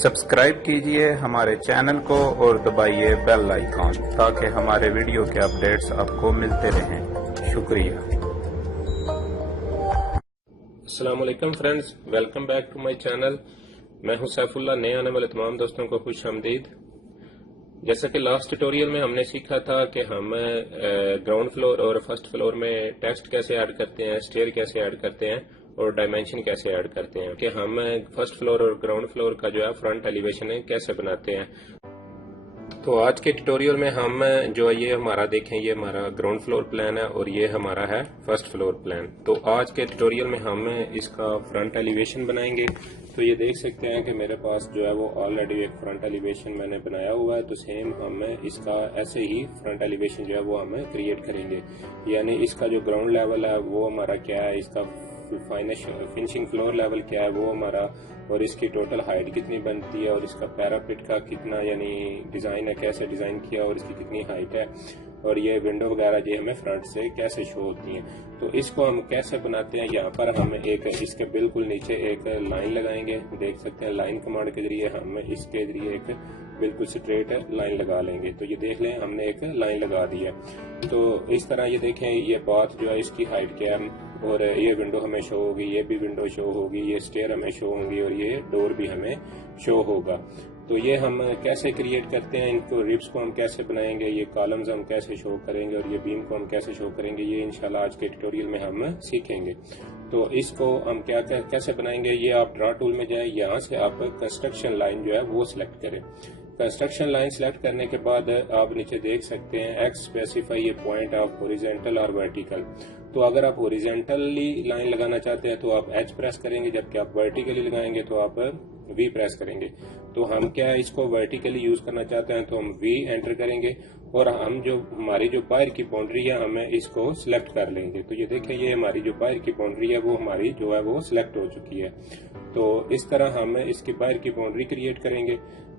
Subscribe कीजिए हमारे channel को और दबाइए बेल आइकॉन ताकि हमारे वीडियो के अपडेट्स आपको मिलते रहें। शुक्रिया। अस्सलाम वालेकुम friends, welcome back to my channel. मैं हूं सैफुल्लाह। नए आने वाले तमाम दोस्तों को खुश आमदीद। जैसा कि लास्ट ट्यूटोरियल में हमने सीखा था कि हम ग्राउंड फ्लोर और फर्स्ट फ्लोर में टेक्स्ट कैसे ऐड करते हैं, स्टेयर कैसे ऐड करते हैं और डायमेंशन कैसे ऐड करते हैं, कि हम फर्स्ट फ्लोर और ग्राउंड फ्लोर का जो है फ्रंट एलिवेशन है कैसे बनाते हैं। तो आज के ट्यूटोरियल में हम जो ये हमारा देखें, ये हमारा ग्राउंड फ्लोर प्लान है और ये हमारा है फर्स्ट फ्लोर प्लान। तो आज के ट्यूटोरियल में हम इसका फ्रंट एलिवेशन बनाएंगे। तो ये देख सकते हैं कि मेरे पास जो है वो ऑलरेडी एक फ्रंट एलिवेशन मैंने बनाया हुआ है। तो सेम हम इसका ऐसे ही फ्रंट एलिवेशन जो है वो हम क्रिएट करेंगे। यानी इसका जो ग्राउंड लेवल है वो हमारा क्या है, इसका फिनिशिंग फ्लोर लेवल क्या है वो हमारा, और इसकी टोटल हाइट कितनी बनती है और इसका पैरापिट का कितना यानी डिजाइन है, कैसे डिजाइन किया और इसकी कितनी हाइट है, और ये विंडो वगैरह ये हमें फ्रंट से कैसे शो होती हैं। तो इसको हम कैसे बनाते हैं, यहाँ पर हम एक इसके बिल्कुल नीचे एक लाइन लगाएंगे। देख सकते हैं लाइन कमांड के जरिए हम इसके जरिए एक बिल्कुल स्ट्रेट लाइन लगा लेंगे। तो ये देख लें हमने एक लाइन लगा दी है। तो इस तरह ये देखें, ये बात जो है इसकी हाइट क्या है और ये विंडो हमें शो होगी, ये भी विंडो शो होगी, ये स्टेयर हमें शो होंगी और ये डोर भी हमें शो होगा। तो ये हम कैसे क्रिएट करते हैं, इनको रिब्स को हम कैसे बनाएंगे, ये कॉलम्स हम कैसे शो करेंगे और ये बीम को हम कैसे शो करेंगे, ये इंशाल्लाह आज के ट्यूटोरियल में हम सीखेंगे। तो इसको हम कैसे बनाएंगे, ये आप ड्रा टूल में जाए, यहाँ से आप कंस्ट्रक्शन लाइन जो है वो सिलेक्ट करें। कंस्ट्रक्शन लाइन सिलेक्ट करने के बाद आप नीचे देख सकते हैं x specify A point of horizontal और वर्टिकल। तो अगर आप हॉरिजॉन्टली लाइन लगाना चाहते हैं तो आप एच प्रेस करेंगे, जबकि आप वर्टिकली लगाएंगे तो आप वी प्रेस करेंगे। तो हम क्या इसको वर्टिकली यूज करना चाहते हैं तो हम वी एंटर करेंगे और हम जो हमारी जो बाहर की बाउंड्री है हमें इसको सिलेक्ट कर लेंगे। तो ये देखें, ये हमारी जो बाहर की बाउंड्री है वो हमारी जो है वो सिलेक्ट हो चुकी है। तो इस तरह हम इसकी बाहर की बाउंड्री क्रिएट करेंगे।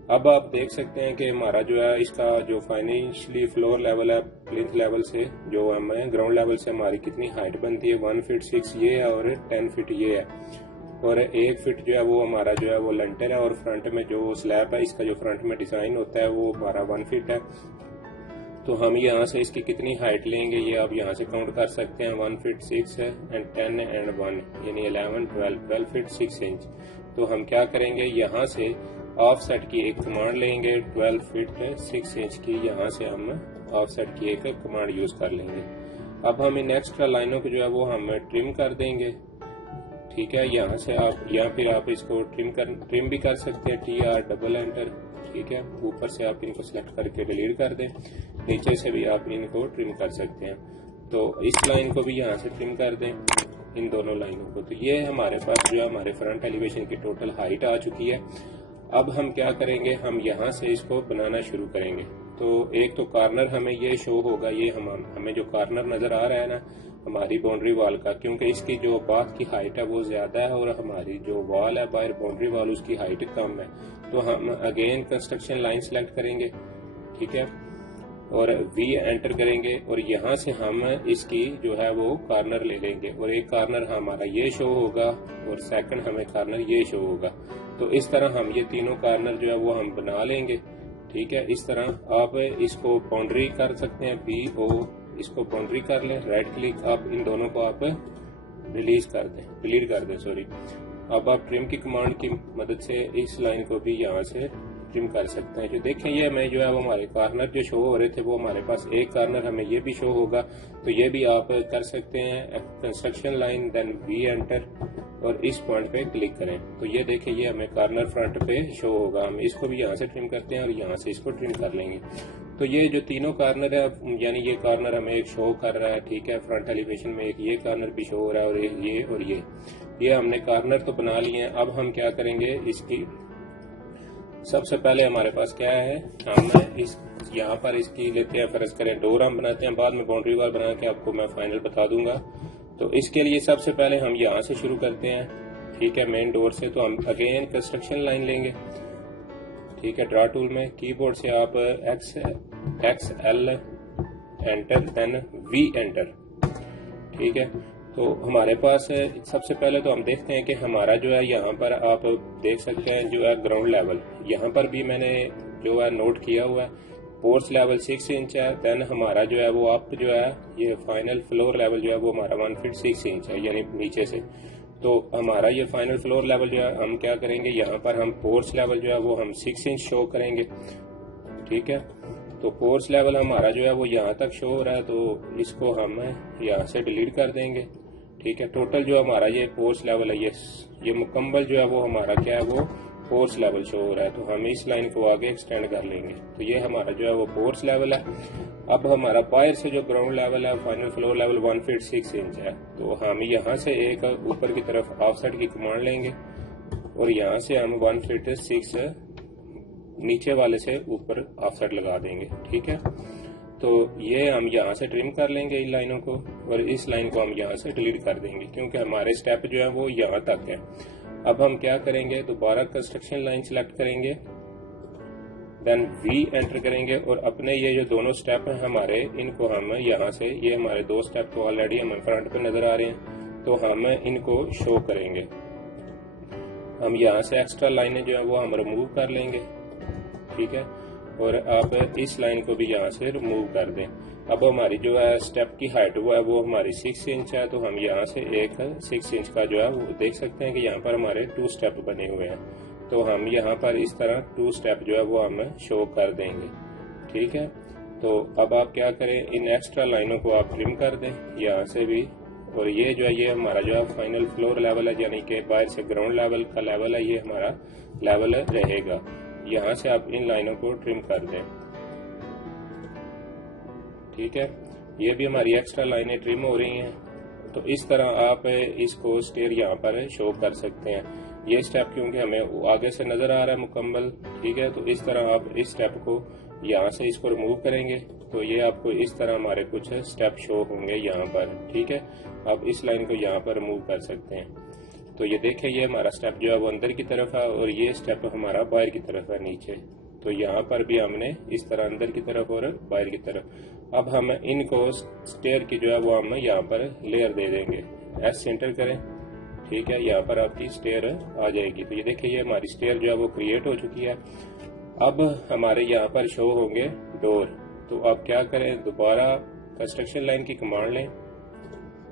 अब आप देख सकते हैं कि हमारा जो है इसका जो फाइनेंशियली फ्लोर लेवल है प्लिंथ लेवल से, जो हमें ग्राउंड लेवल से हमारी कितनी हाइट बनती है, 1 फीट 6 ये है और 10 फीट ये है, और 1 फीट जो है वो हमारा जो है वो लेंटर है, और फ्रंट में जो स्लैब है इसका जो फ्रंट में डिजाइन होता है वो हमारा 1 फीट है। तो हम यहाँ से इसकी कितनी हाइट लेंगे ये आप यहाँ से काउंट कर सकते हैं। 1 फीट 6 है एंड 10 एंड 1 यानी 11 12 फीट 6 इंच। तो हम क्या करेंगे, यहाँ से ऑफसेट की एक कमांड लेंगे 12 फीट 6 इंच की, यहाँ से हम ऑफसेट की एक कमांड यूज कर लेंगे। अब हम इन एक्स्ट्रा लाइनों को जो है वो हम ट्रिम कर देंगे। ठीक है, यहाँ से आप या फिर आप इसको ट्रिम भी कर सकते हैं, TR डबल एंटर। ठीक है, ऊपर से आप इनको सिलेक्ट करके डिलीट कर दें, नीचे से भी आप इनको ट्रिम कर सकते हैं। तो इस लाइन को भी यहाँ से ट्रिम कर दें, इन दोनों लाइनों को। तो ये हमारे पास जो है हमारे फ्रंट एलिवेशन की टोटल हाइट आ चुकी है। अब हम क्या करेंगे, हम यहाँ से इसको बनाना शुरू करेंगे। तो एक तो कॉर्नर हमें ये शो होगा, ये हमें जो कॉर्नर नजर आ रहा है ना हमारी बाउंड्री वॉल का, क्योंकि इसकी जो बात की हाइट है वो ज्यादा है और हमारी जो वॉल है बाहर बाउंड्री वॉल उसकी हाइट कम है। तो हम अगेन कंस्ट्रक्शन लाइन सेलेक्ट करेंगे। ठीक है, और वी एंटर करेंगे और यहाँ से हम इसकी जो है वो कॉर्नर ले लेंगे, और एक कॉर्नर हमारा ये शो होगा और सेकंड हमें कॉर्नर ये शो होगा। तो इस तरह हम ये तीनों कॉर्नर जो है वो हम बना लेंगे। ठीक है, इस तरह आप इसको बाउंड्री कर सकते हैं, BO इसको बाउंड्री कर लें, राइट क्लिक, आप इन दोनों को आप डिलीट कर दें सॉरी। अब आप ट्रिम की कमांड की मदद से इस लाइन को भी यहाँ से ट्रिम कर सकते हैं। जो देखें ये हमें जो है वो हमारे कॉर्नर जो शो हो रहे थे वो हमारे पास एक कॉर्नर हमें ये भी शो होगा। तो ये भी आप कर सकते हैं, construction line then V enter और इस पॉइंट पे क्लिक करें। तो ये देखें ये हमें कॉर्नर फ्रंट पे शो होगा। हम इसको भी यहाँ से ट्रिम करते हैं और यहाँ से इसको ट्रिम कर लेंगे। तो ये जो तीनों कॉर्नर है, यानी ये कॉर्नर हमें एक शो कर रहा है। ठीक है, फ्रंट एलिवेशन में एक ये कॉर्नर भी शो हो रहा है और ये हमने कॉर्नर तो बना लिए हैं। अब हम क्या करेंगे, इसकी सबसे पहले हमारे पास क्या है, हम इस यहाँ पर इसकी लेते हैं, फर्ज करें डोर हम बनाते हैं, बाद में बाउंड्री वॉल बना के आपको मैं फाइनल बता दूंगा। तो इसके लिए सबसे पहले हम यहाँ से शुरू करते हैं। ठीक है, मेन डोर से। तो हम अगेन कंस्ट्रक्शन लाइन लेंगे। ठीक है, ड्रा टूल में कीबोर्ड से आप XL enter then V enter. ठीक है, तो हमारे पास सबसे पहले तो हम देखते हैं कि हमारा जो है यहाँ पर आप देख सकते हैं जो है ग्राउंड लेवल, यहाँ पर भी मैंने जो है नोट किया हुआ है पोर्च लेवल 6 इंच है। देन हमारा जो है वो अप जो है ये फाइनल फ्लोर लेवल जो है वो हमारा 1 फीट 6 इंच है, यानी नीचे से। तो हमारा ये फाइनल फ्लोर लेवल जो है हम क्या करेंगे, यहाँ पर हम पोर्च लेवल जो है वो हम 6 इंच शो करेंगे, ठीक है। तो पोर्च लेवल हमारा जो है वो यहाँ तक शो हो रहा है, तो इसको हम यहाँ से डिलीट कर देंगे, ठीक है। टोटल जो हमारा ये पोर्च लेवल है, ये मुकम्मल जो है वो हमारा क्या है वो पोर्च लेवल शो हो रहा है। तो हम इस लाइन को आगे एक्सटेंड कर लेंगे, तो ये हमारा जो है वो पोर्च लेवल है। अब हमारा बाहर से जो ग्राउंड लेवल है final floor level 1 feet 6 inch है, तो हम यहाँ से एक ऊपर की तरफ ऑफसेट की कमांड लेंगे और यहाँ से हम 1 फीट 6 नीचे वाले से ऊपर ऑफसेट लगा देंगे, ठीक है। तो ये हम यहाँ से ट्रिम कर लेंगे इन लाइनों को, और इस लाइन को हम यहाँ से डिलीट कर देंगे क्योंकि हमारे स्टेप जो है वो यहाँ तक है। अब हम क्या करेंगे, दोबारा कंस्ट्रक्शन लाइन सिलेक्ट करेंगे, देन V एंटर करेंगे और अपने ये जो दोनों स्टेप हैं हमारे, इनको हम यहाँ से, ये हमारे 2 स्टेप तो ऑलरेडी हमें फ्रंट पे नजर आ रहे हैं, तो हम इनको शो करेंगे। हम यहाँ से एक्स्ट्रा लाइनें जो है वो हम रिमूव कर लेंगे, ठीक है। और आप इस लाइन को भी यहाँ से रिमूव कर दें। अब हमारी जो है स्टेप की हाइट वो है वो हमारी 6 इंच है, तो हम यहाँ से एक 6 इंच का जो है वो देख सकते हैं कि यहाँ पर हमारे 2 स्टेप बने हुए हैं, तो हम यहाँ पर इस तरह 2 स्टेप जो है वो हम शो कर देंगे, ठीक है। तो अब आप क्या करें, इन एक्स्ट्रा लाइनों को आप ट्रिम कर दें यहाँ से भी, और ये जो है ये हमारा जो है फाइनल फ्लोर लेवल है, यानी कि बाहर से ग्राउंड लेवल का लेवल है, ये हमारा लेवल रहेगा। यहाँ से आप इन लाइनों को ट्रिम कर दें, ठीक है। ये भी हमारी एक्स्ट्रा लाइनें ट्रिम हो रही हैं। तो इस तरह आप इसको स्टेयर यहाँ पर शो कर सकते हैं। ये स्टेप क्योंकि हमें आगे से नजर आ रहा है मुकम्मल, ठीक है। तो इस तरह आप इस स्टेप को यहाँ से इसको रिमूव करेंगे, तो ये आपको इस तरह हमारे कुछ स्टेप शो होंगे यहाँ पर, ठीक है। आप इस लाइन को यहाँ पर रिमूव कर सकते हैं। तो ये देखें, ये हमारा स्टेप जो है वो अंदर की तरफ है और ये स्टेप हमारा बाहर की तरफ है नीचे। तो यहाँ पर भी हमने इस तरह अंदर की तरफ और बाहर की तरफ। अब हम इनको स्टेयर की जो है वो हम यहाँ पर लेयर दे देंगे, S एंटर करें, ठीक है। यहाँ पर आपकी स्टेयर आ जाएगी। तो ये देखिए, ये हमारी स्टेयर जो है वो क्रिएट हो चुकी है। अब हमारे यहाँ पर शो होंगे डोर। तो आप क्या करें, दोबारा कंस्ट्रक्शन लाइन की कमांड लें,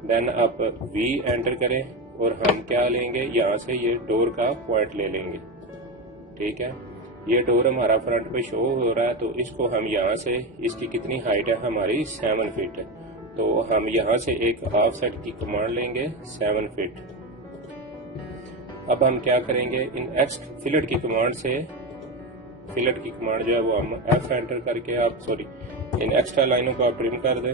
देन आप V एंटर करें और हम क्या लेंगे, यहाँ से ये डोर का पॉइंट ले लेंगे, ठीक है। ये डोर हमारा फ्रंट पे शो हो रहा है, तो इसको हम यहाँ से, इसकी कितनी हाइट है हमारी 7 फीट है, तो हम यहाँ से एक ऑफसेट की कमांड लेंगे 7 फीट। अब हम क्या करेंगे, इन एक्स फिलेट की कमांड से, फिलेट की कमांड जो है वो हम F एंटर करके आप इन एक्स्ट्रा लाइनों को आप ट्रिम कर दें।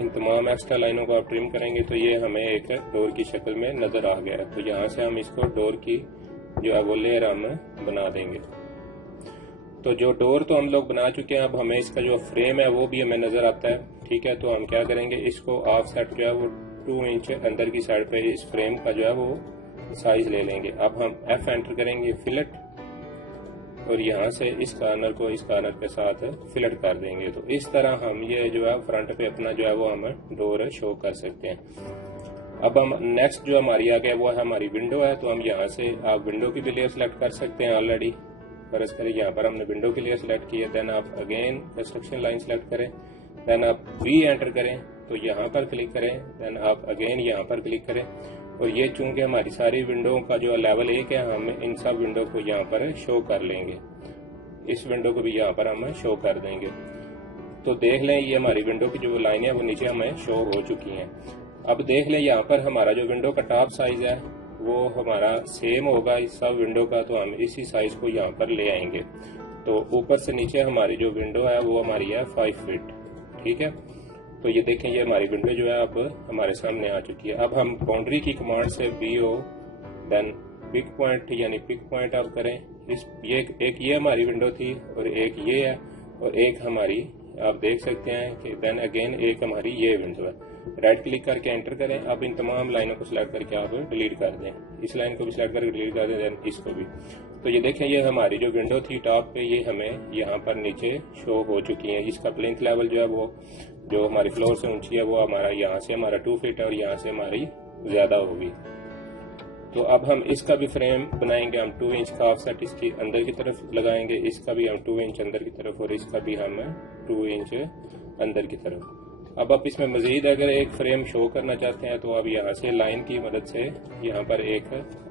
इन तमाम एक्स्ट्रा लाइनों को आप ट्रिम करेंगे तो ये हमें एक डोर की शक्ल में नजर आ गया। तो यहाँ से हम इसको डोर की जो है वो लेयर हम बना देंगे। तो जो डोर तो हम लोग बना चुके हैं, अब हमें इसका जो फ्रेम है वो भी हमें नजर आता है, ठीक है। तो हम क्या करेंगे, इसको ऑफ सेट जो है वो 2 इंच अंदर की साइड पे इस फ्रेम का जो है वो साइज ले लेंगे। अब हम F एंटर करेंगे, फिलेट, और यहाँ से इस कार्नर को इस कार्नर के साथ फिलेट कर देंगे। तो इस तरह हम ये जो है फ्रंट पे अपना जो है वो हम डोर शो कर सकते हैं। अब हम नेक्स्ट जो हमारी आ गया वो है हमारी विंडो है। तो हम यहाँ से आप विंडो की भी लेयर सेलेक्ट कर सकते हैं। ऑलरेडी फर्ज करें यहाँ पर हमने विंडो की लेयर सेलेक्ट की है, देन आप अगेन कंस्ट्रक्शन लाइन सेलेक्ट करें, देन आप V एंटर करें, तो यहाँ पर क्लिक करें, देन आप अगेन यहाँ पर क्लिक करें। और ये चूंकि हमारी सारी विंडो का जो लेवल 1 है, हम इन सब विंडो को यहाँ पर शो कर लेंगे। इस विंडो को भी यहाँ पर हम शो कर देंगे। तो देख लें, ये हमारी विंडो की जो लाइन है वो नीचे हमें शो हो चुकी हैं। अब देख लें यहाँ पर हमारा जो विंडो का टॉप साइज है वो हमारा सेम होगा इस सब विंडो का, तो हम इसी साइज को यहाँ पर ले आएंगे। तो ऊपर से नीचे हमारी जो विंडो है वो हमारी है 5 फीट, ठीक है। तो ये देखें, ये हमारी विंडो जो है अब हमारे सामने आ चुकी है। अब हम बाउंड्री की कमांड से BO, देन पिक पॉइंट यानी पिक पॉइंट आप करें। ये एक ये हमारी विंडो थी और एक ये है और एक हमारी आप देख सकते हैं कि देन अगेन एक हमारी ये विंडो है। राइट क्लिक करके एंटर करें। अब इन तमाम लाइनों को सिलेक्ट करके आप डिलीट कर दें। इस लाइन को भी सिलेक्ट करके डिलीट कर दें, देन इसको भी। तो ये देखें, ये हमारी जो विंडो थी टॉप पे, ये हमें यहाँ पर नीचे शो हो चुकी है। इसका प्लिंथ लेवल जो है वो जो हमारी फ्लोर से ऊंची है वो हमारा यहाँ से हमारा 2 फीट है और यहाँ से हमारी ज्यादा होगी। तो अब हम इसका भी फ्रेम बनाएंगे, हम 2 इंच का ऑफसेट इसकी अंदर की तरफ लगाएंगे, इसका भी हम 2 इंच अंदर की तरफ और इसका भी हम 2 इंच अंदर की तरफ। अब आप इसमें मजीद अगर एक फ्रेम शो करना चाहते हैं तो आप यहाँ से लाइन की मदद से यहाँ पर एक,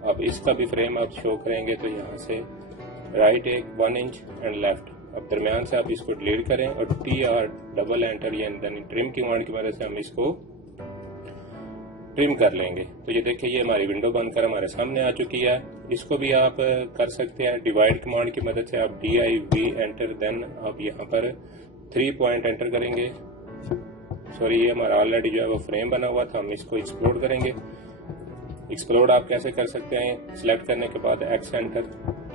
अब इसका भी फ्रेम आप शो करेंगे तो यहाँ से राइट एक 1 इंच एंड लेफ्ट, अब दरमियान से आप इसको डिलीट करें और TR डबल एंटर यानी ट्रिम की कमांड की मदद से हम इसको ट्रिम कर लेंगे। तो ये देखिए ये हमारी विंडो बनकर हमारे सामने आ चुकी है। इसको भी आप कर सकते हैं डिवाइड कमांड की मदद से, आप DIV एंटर, देन आप यहाँ पर 3 पॉइंट एंटर करेंगे। सॉरी, ये हमारा ऑलरेडी जो है वो फ्रेम बना हुआ था, हम इसको एक्सप्लोड करेंगे। एक्सप्लोड आप कैसे कर सकते हैं, सिलेक्ट करने के बाद X एंटर,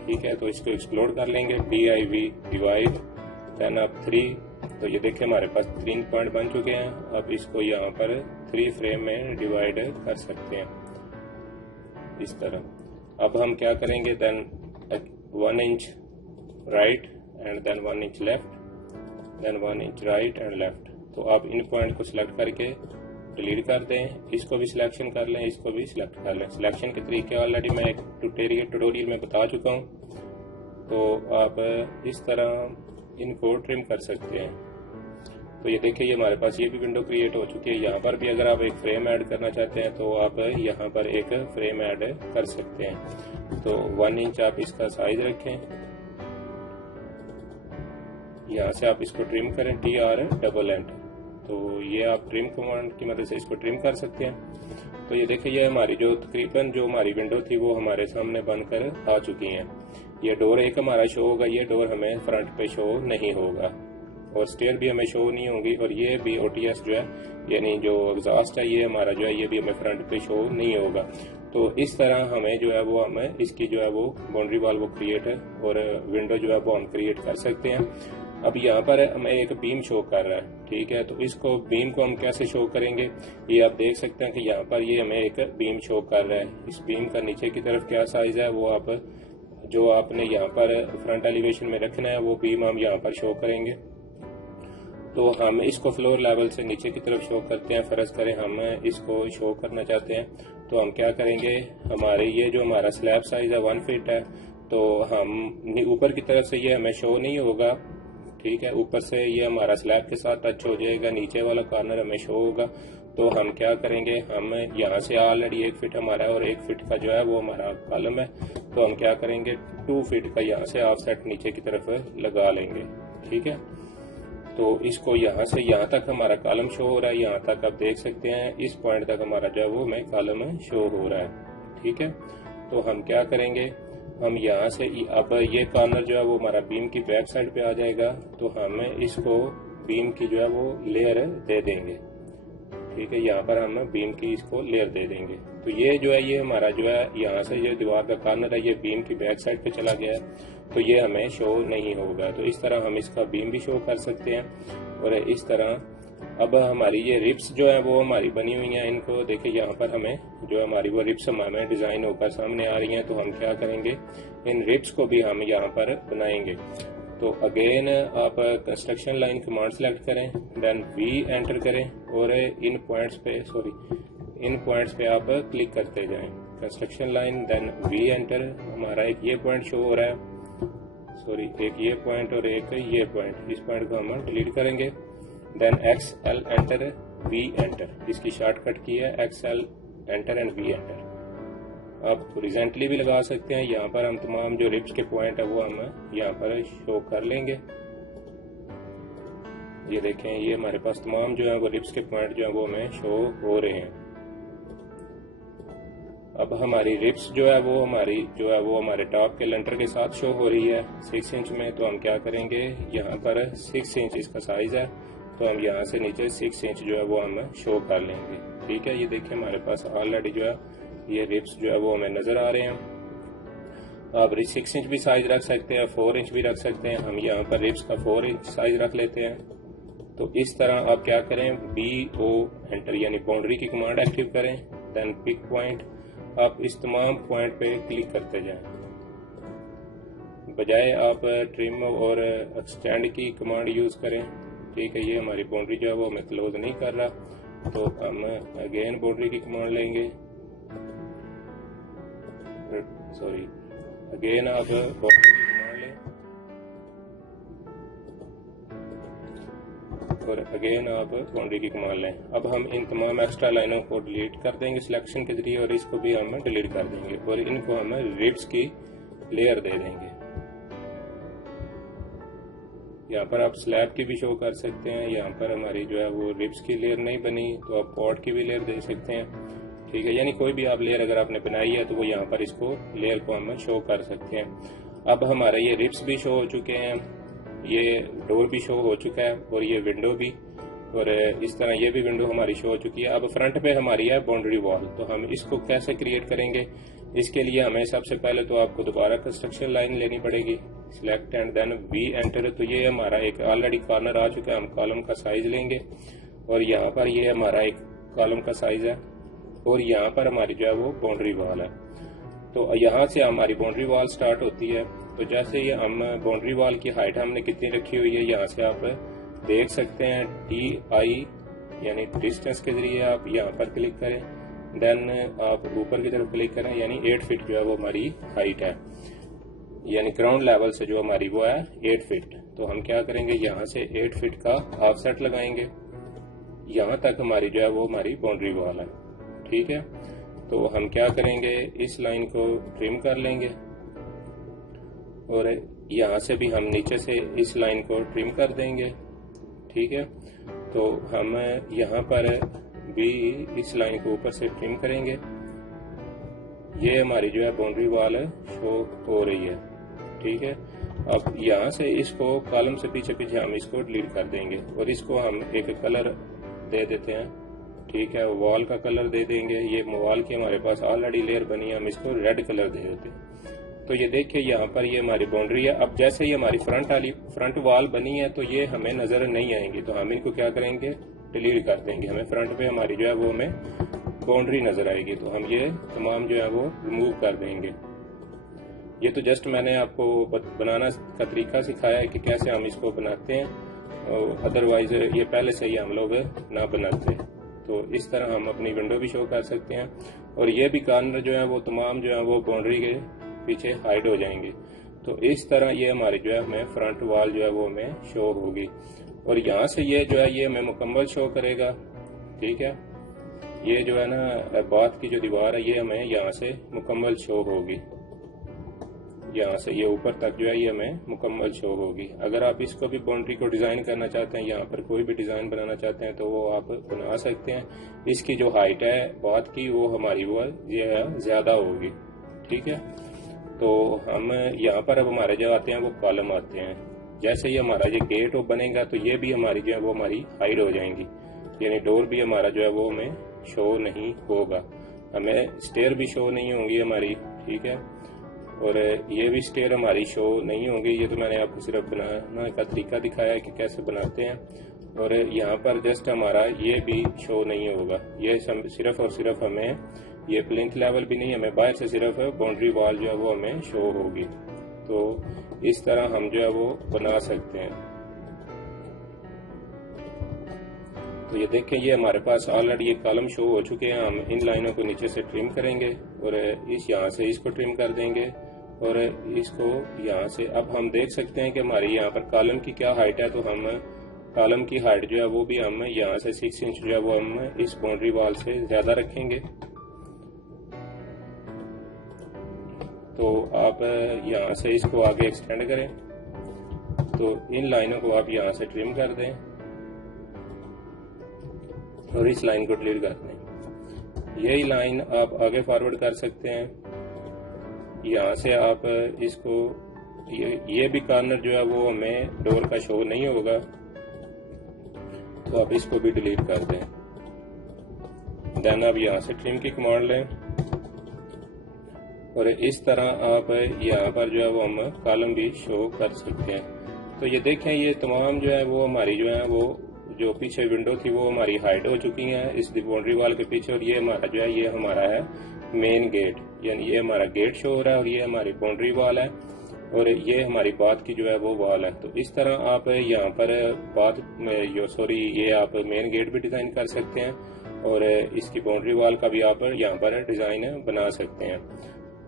ठीक है, तो इसको एक्सप्लोड कर लेंगे, DIV डिवाइड, देन आप 3, तो ये देखिए हमारे पास 3 पॉइंट बन चुके हैं। अब इसको यहाँ पर 3 फ्रेम में डिवाइड कर सकते हैं इस तरह। अब हम क्या करेंगे, then 1 inch right and then 1 inch left, then 1 inch right and left. तो आप इन पॉइंट को सिलेक्ट करके डिलीट कर दें, इसको भी सिलेक्शन कर लें, इसको भी सिलेक्ट कर लें। सिलेक्शन के तरीके ऑलरेडी मैं एक ट्यूटोरियल में बता चुका हूँ, तो आप इस तरह इनको ट्रिम कर सकते हैं। तो ये देखिए ये हमारे पास ये भी विंडो क्रिएट हो चुकी है। यहाँ पर भी अगर आप एक फ्रेम ऐड करना चाहते हैं तो आप यहाँ पर एक फ्रेम ऐड कर सकते हैं। तो 1 इंच आप इसका साइज रखें, यहाँ से आप इसको ट्रिम करें, TR डबल एंटर, तो ये आप ट्रिम कमांड की मदद से इसको ट्रिम कर सकते हैं। तो ये देखिए ये हमारी जो तकरीबन जो हमारी विंडो थी वो हमारे सामने बनकर आ चुकी हैं। ये डोर एक हमारा शो होगा, ये डोर हमें फ्रंट पे शो नहीं होगा और स्टेयर भी हमें शो नहीं होगी, और ये भी OTS जो है यानी जो एग्जॉस्ट है ये हमारा जो है ये भी हमें फ्रंट पे शो नहीं होगा। तो इस तरह हमें जो है वो हमें इसकी जो है वो बाउंड्री वॉल वो क्रिएट है और विंडो जो है वो हम क्रिएट कर सकते हैं। अब यहाँ पर हमें एक बीम शो कर रहा है, ठीक है, तो इसको बीम को हम कैसे शो करेंगे, ये आप देख सकते हैं कि यहाँ पर ये हमें एक बीम शो कर रहा है। इस बीम का नीचे की तरफ क्या साइज है वो आप जो आपने यहाँ पर फ्रंट एलिवेशन में रखना है वो बीम हम यहाँ पर शो करेंगे। तो हम इसको फ्लोर लेवल से नीचे की तरफ शो करते हैं। फर्ज करें हम इसको शो करना चाहते हैं तो हम क्या करेंगे, हमारे ये जो हमारा स्लैब साइज है 1 फीट है, तो हम ऊपर की तरफ से ये हमें शो नहीं होगा, ठीक है, ऊपर से ये हमारा स्लैब के साथ टच हो जाएगा, नीचे वाला कॉर्नर हमें शो होगा। तो हम क्या करेंगे, हम यहाँ से ऑलरेडी 1 फीट हमारा और 1 फीट का जो है वो हमारा कॉलम है, तो हम क्या करेंगे 2 फीट का यहाँ से ऑफसेट नीचे की तरफ लगा लेंगे, ठीक है। तो इसको यहाँ से यहाँ तक हमारा कॉलम शो हो रहा है, यहाँ तक आप देख सकते हैं इस पॉइंट तक हमारा जो है वो हमें कॉलम शो हो रहा है, ठीक है। तो हम क्या करेंगे, हम यहाँ से अब ये कॉर्नर जो है वो हमारा बीम की बैक साइड पे आ जाएगा, तो हम इसको बीम की जो है वो लेयर दे देंगे, ठीक है, यहाँ पर हम बीम की इसको लेयर दे देंगे। तो ये जो है ये हमारा जो है यहाँ से ये दीवार का कॉर्नर है ये बीम की बैक साइड पे चला गया है, तो ये हमें शो नहीं होगा। तो इस तरह हम इसका बीम भी शो कर सकते हैं। और इस तरह अब हमारी ये रिप्स जो है वो हमारी बनी हुई हैं, इनको देखिए यहाँ पर हमें जो हमारी वो रिप्स हमें डिजाइन होकर सामने आ रही हैं। तो हम क्या करेंगे, इन रिप्स को भी हम यहाँ पर बनाएंगे। तो अगेन आप कंस्ट्रक्शन लाइन कमांड सेलेक्ट करें, देन V एंटर करें और इन पॉइंट्स पे आप क्लिक करते जाएं। Construction line then V enter, हमारा एक ये पॉइंट शो हो रहा है, एक ये पॉइंट और एक ये पॉइंट, इस पॉइंट को हम डिलीट करेंगे। Then XL enter, V enter, इसकी शॉर्टकट की है XL enter and V enter. आप हॉरिजॉन्टली भी लगा सकते हैं, यहाँ पर हम तमाम जो रिप्स के पॉइंट है वो हम यहाँ पर शो कर लेंगे। ये देखें ये हमारे पास तमाम जो है वो रिप्स के पॉइंट जो है वो हमें शो हो रहे हैं। अब हमारी रिप्स जो है वो हमारे टॉप के लेंटर के साथ शो हो रही है 6 इंच में। तो हम क्या करेंगे, यहाँ पर 6 इंच इसका साइज है, तो हम यहाँ से नीचे 6 इंच जो है वो हम शो कर लेंगे, ठीक है। ये देखिए हमारे पास ऑलरेडी जो है ये रिप्स जो है वो हमें नजर आ रहे हैं। आप 6 इंच भी साइज रख सकते हैं, 4 इंच भी रख सकते हैं। हम यहाँ पर रिप्स का 4 इंच साइज रख लेते हैं। तो इस तरह आप क्या करें, BO एंटर यानी बाउंड्री की कमांड एक्टिव करें, देन पिक पॉइंट, आप इस तमाम पॉइंट पे क्लिक करते जाएं। बजाय आप ट्रिम और एक्सटेंड की कमांड यूज करें, ठीक है, ये हमारी बाउंड्री जो है वो हमें क्लोज नहीं कर रहा, तो हम अगेन बाउंड्री की कमांड लेंगे, सॉरी अगेन आप बाउंड्री की कमांड लें और अगेन आप बाउंड्री की कमांड लें। अब हम इन तमाम एक्स्ट्रा लाइनों को डिलीट कर देंगे सिलेक्शन के जरिए और इसको भी हम डिलीट कर देंगे और इनको हम रिब्स की लेयर दे देंगे। यहाँ पर आप स्लैब की भी शो कर सकते हैं, यहाँ पर हमारी जो है वो रिब्स की लेयर नहीं बनी तो आप पॉट की भी लेयर दे सकते हैं, ठीक है। यानी कोई भी आप लेयर अगर आपने बनाई है तो वो यहाँ पर इसको लेयर को हम शो कर सकते हैं। अब हमारा ये रिब्स भी शो हो चुके हैं, ये डोर भी शो हो चुका है और ये विंडो भी, और इस तरह ये भी विंडो हमारी शो हो चुकी है। अब फ्रंट पे हमारी है बाउंड्री वॉल, तो हम इसको कैसे क्रिएट करेंगे, इसके लिए हमें सबसे पहले तो आपको दोबारा कंस्ट्रक्शन लाइन लेनी पड़ेगी, select and then V enter. तो ये हमारा एक ऑलरेडी कॉर्नर आ चुका है, हम कॉलम का साइज लेंगे और यहाँ पर ये हमारा एक कॉलम का साइज है और यहाँ पर हमारी जो है वो बाउंड्री वॉल है। तो यहाँ से हमारी बाउंड्री वॉल स्टार्ट होती है। तो जैसे ये हम बाउंड्री वॉल की हाइट हमने कितनी रखी हुई है यहाँ से आप देख सकते हैं, TI यानी डिस्टेंस के जरिए आप यहाँ पर क्लिक करें, देन आप ऊपर की तरफ क्लिक करें, यानी 8 फीट जो है वो हमारी हाइट है, यानी ग्राउंड लेवल से जो हमारी वो है 8 फीट। तो हम क्या करेंगे, यहाँ से 8 फीट का ऑफसेट लगाएंगे, यहाँ तक हमारी जो है वो हमारी बाउंड्री वॉल है, ठीक है। तो हम क्या करेंगे, इस लाइन को ट्रिम कर लेंगे और यहाँ से भी हम नीचे से इस लाइन को ट्रिम कर देंगे, ठीक है। तो हम यहाँ पर भी इस लाइन को ऊपर से ट्रिम करेंगे, ये हमारी जो है बाउंड्री वॉल शो हो रही है, ठीक है। अब यहाँ से इसको कॉलम से पीछे पीछे हम इसको डिलीट कर देंगे और इसको हम एक कलर दे देते हैं, ठीक है। वॉल का कलर दे देंगे, ये वॉल की हमारे पास ऑलरेडी लेयर बनी है, हम इसको रेड कलर दे देते हैं। तो ये देखिए यहाँ पर ये हमारी बाउंड्री है। अब जैसे ये हमारी फ्रंट वॉल बनी है तो ये हमें नजर नहीं आएंगी, तो हम इनको क्या करेंगे, डिलीट कर देंगे। हमें फ्रंट पे हमारी जो है वो हमें बाउंड्री नजर आएगी, तो हम ये तमाम जो है वो रिमूव कर देंगे। ये तो जस्ट मैंने आपको बनाना का तरीका सिखाया है कि कैसे हम इसको बनाते हैं, अदरवाइज ये पहले से ही हम लोग ना बनाते। तो इस तरह हम अपनी विंडो भी शो कर सकते हैं और ये भी कॉर्नर जो है वो तमाम जो है वो बाउंड्री के पीछे हाइड हो जाएंगे। तो इस तरह ये हमारी जो है हमें फ्रंट वॉल जो है वो हमें शो होगी और यहाँ से ये जो है ये हमें मुकम्मल शो करेगा, ठीक है। ये जो है ना बात की जो दीवार है ये हमें यहाँ से मुकम्मल शो होगी, यहाँ से ये ऊपर तक जो है ये हमें मुकम्मल शो होगी। अगर आप इसको भी बाउंड्री को डिजाइन करना चाहते हैं, यहाँ पर कोई भी डिजाइन बनाना चाहते हैं तो वो आप बना सकते हैं। इसकी जो हाइट है बात की वो हमारी वो ज्यादा होगी, ठीक है। तो हम यहाँ पर अब हमारे जो आते हैं वो कॉलम आते हैं। जैसे ही हमारा ये गेट बनेगा तो ये भी हमारी जो है वो हमारी हाइड हो जाएंगी, यानी डोर भी हमारा जो है वो हमें शो नहीं होगा, हमें स्टेयर भी शो नहीं होंगी हमारी, ठीक है। और ये भी स्टेयर हमारी शो नहीं होंगी। ये तो मैंने आपको सिर्फ बनाना का तरीका दिखाया है कि कैसे बनाते हैं। और यहाँ पर जस्ट हमारा ये भी शो नहीं होगा, ये सिर्फ और सिर्फ हमें ये प्लिंथ लेवल भी नहीं, हमें बाहर से सिर्फ बाउंड्री वॉल जो है वो हमें शो होगी। तो इस तरह हम जो है वो बना सकते हैं। तो ये देखें ये हमारे पास ऑलरेडी ये कॉलम शो हो चुके हैं। हम इन लाइनों को नीचे से ट्रिम करेंगे और इस यहाँ से इसको ट्रिम कर देंगे और इसको यहाँ से अब हम देख सकते हैं कि हमारी यहाँ पर कॉलम की क्या हाइट है। तो हम कॉलम की हाइट जो है वो भी हम यहाँ से 6 इंच जो है वो हम इस बाउंड्री वॉल से ज्यादा रखेंगे। तो आप यहाँ से इसको आगे एक्सटेंड करें, तो इन लाइनों को आप यहाँ से ट्रिम कर दें और इस लाइन को डिलीट कर दें। यही लाइन आप आगे फॉरवर्ड कर सकते हैं। यहाँ से आप इसको ये भी कॉर्नर जो है वो हमें डोर का शो नहीं होगा, तो आप इसको भी डिलीट कर दें। देन आप यहाँ से ट्रिम की कमांड लें और इस तरह आप यहाँ पर जो है वो हम कॉलम भी शो कर सकते हैं। तो ये देखें ये तमाम जो है वो हमारी जो है वो जो पीछे विंडो थी वो हमारी हाइड हो चुकी है इस बाउंड्री वॉल के पीछे। और ये हमारा जो है ये हमारा है मेन गेट, यानी ये हमारा गेट शो हो रहा है और ये हमारी बाउंड्री वॉल है। और ये हमारी बात की जो है वो वॉल है। तो इस तरह आप यहाँ पर बात ये आप मेन गेट भी डिजाइन कर सकते हैं और इसकी बाउंड्री वॉल का भी आप यहाँ पर डिजाइन बना सकते हैं।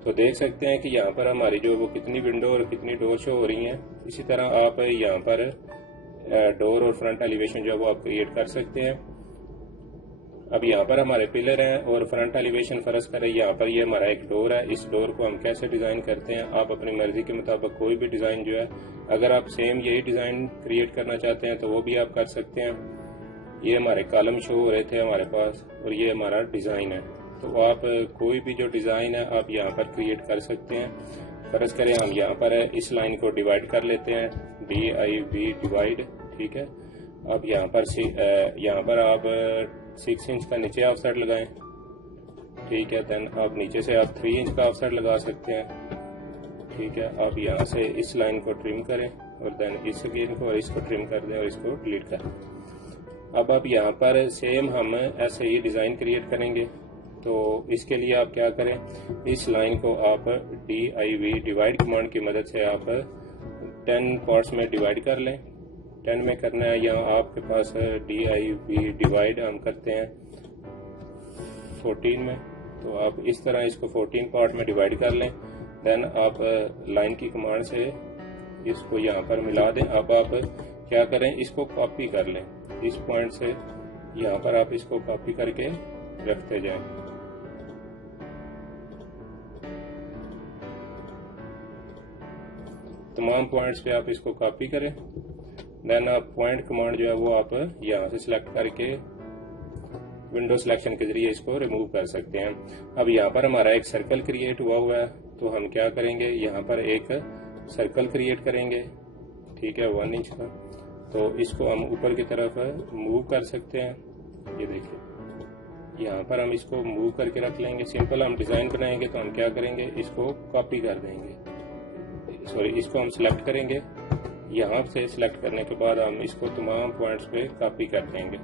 तो देख सकते हैं कि यहाँ पर हमारी जो वो कितनी विंडो और कितनी डोर शो हो रही हैं। इसी तरह आप यहाँ पर डोर और फ्रंट एलिवेशन जो है वो आप क्रिएट कर सकते हैं। अब यहाँ पर हमारे पिलर हैं और फ्रंट एलिवेशन फर्ज करें यहाँ पर ये हमारा एक डोर है। इस डोर को हम कैसे डिजाइन करते हैं, आप अपनी मर्जी के मुताबिक कोई भी डिजाइन जो है, अगर आप सेम यही डिजाइन क्रिएट करना चाहते हैं तो वो भी आप कर सकते हैं। ये हमारे कॉलम शो हो रहे थे हमारे पास और ये हमारा डिजाइन है। तो आप कोई भी जो डिजाइन है आप यहाँ पर क्रिएट कर सकते हैं। फर्ज करें हम यहाँ पर इस लाइन को डिवाइड कर लेते हैं, DIV डिवाइड, ठीक है। अब यहाँ पर आप 6 इंच का नीचे ऑफसेट लगाएं, ठीक है। देन आप नीचे से आप 3 इंच का ऑफसेट लगा सकते हैं, ठीक है। आप यहाँ से इस लाइन को ट्रिम करें और देन इस गेन को और इसको ट्रिम कर दें और इसको डिलीट करें। अब आप यहाँ पर सेम हम ऐसे ही डिजाइन क्रिएट करेंगे। तो इसके लिए आप क्या करें, इस लाइन को आप DIV डिवाइड कमांड की मदद से आप 10 पार्ट्स में डिवाइड कर लें। 10 में करना है, यहाँ आपके पास DIV डिवाइड हम करते हैं 14 में। तो आप इस तरह इसको 14 पार्ट में डिवाइड कर लें। देन आप लाइन की कमांड से इसको यहाँ पर मिला दें। अब आप क्या करें, इसको कॉपी कर लें इस पॉइंट से, यहाँ पर आप इसको कॉपी करके रखते जाएं। तमाम पॉइंट्स पे आप इसको कॉपी करें। देन आप पॉइंट कमांड जो है वो आप यहाँ से सिलेक्ट करके विंडो सिलेक्शन के जरिए इसको रिमूव कर सकते हैं। अब यहाँ पर हमारा एक सर्कल क्रिएट हुआ है। तो हम क्या करेंगे, यहाँ पर एक सर्कल क्रिएट करेंगे, ठीक है, 1 इंच का। तो इसको हम ऊपर की तरफ मूव कर सकते हैं। ये देखिए यहाँ पर हम इसको मूव करके रख लेंगे। सिंपल हम डिजाइन बनाएंगे तो हम क्या करेंगे, इसको कॉपी कर देंगे, इसको हम सिलेक्ट करेंगे। यहाँ से सिलेक्ट करने के बाद हम इसको तमाम पॉइंट्स पे कॉपी कर देंगे।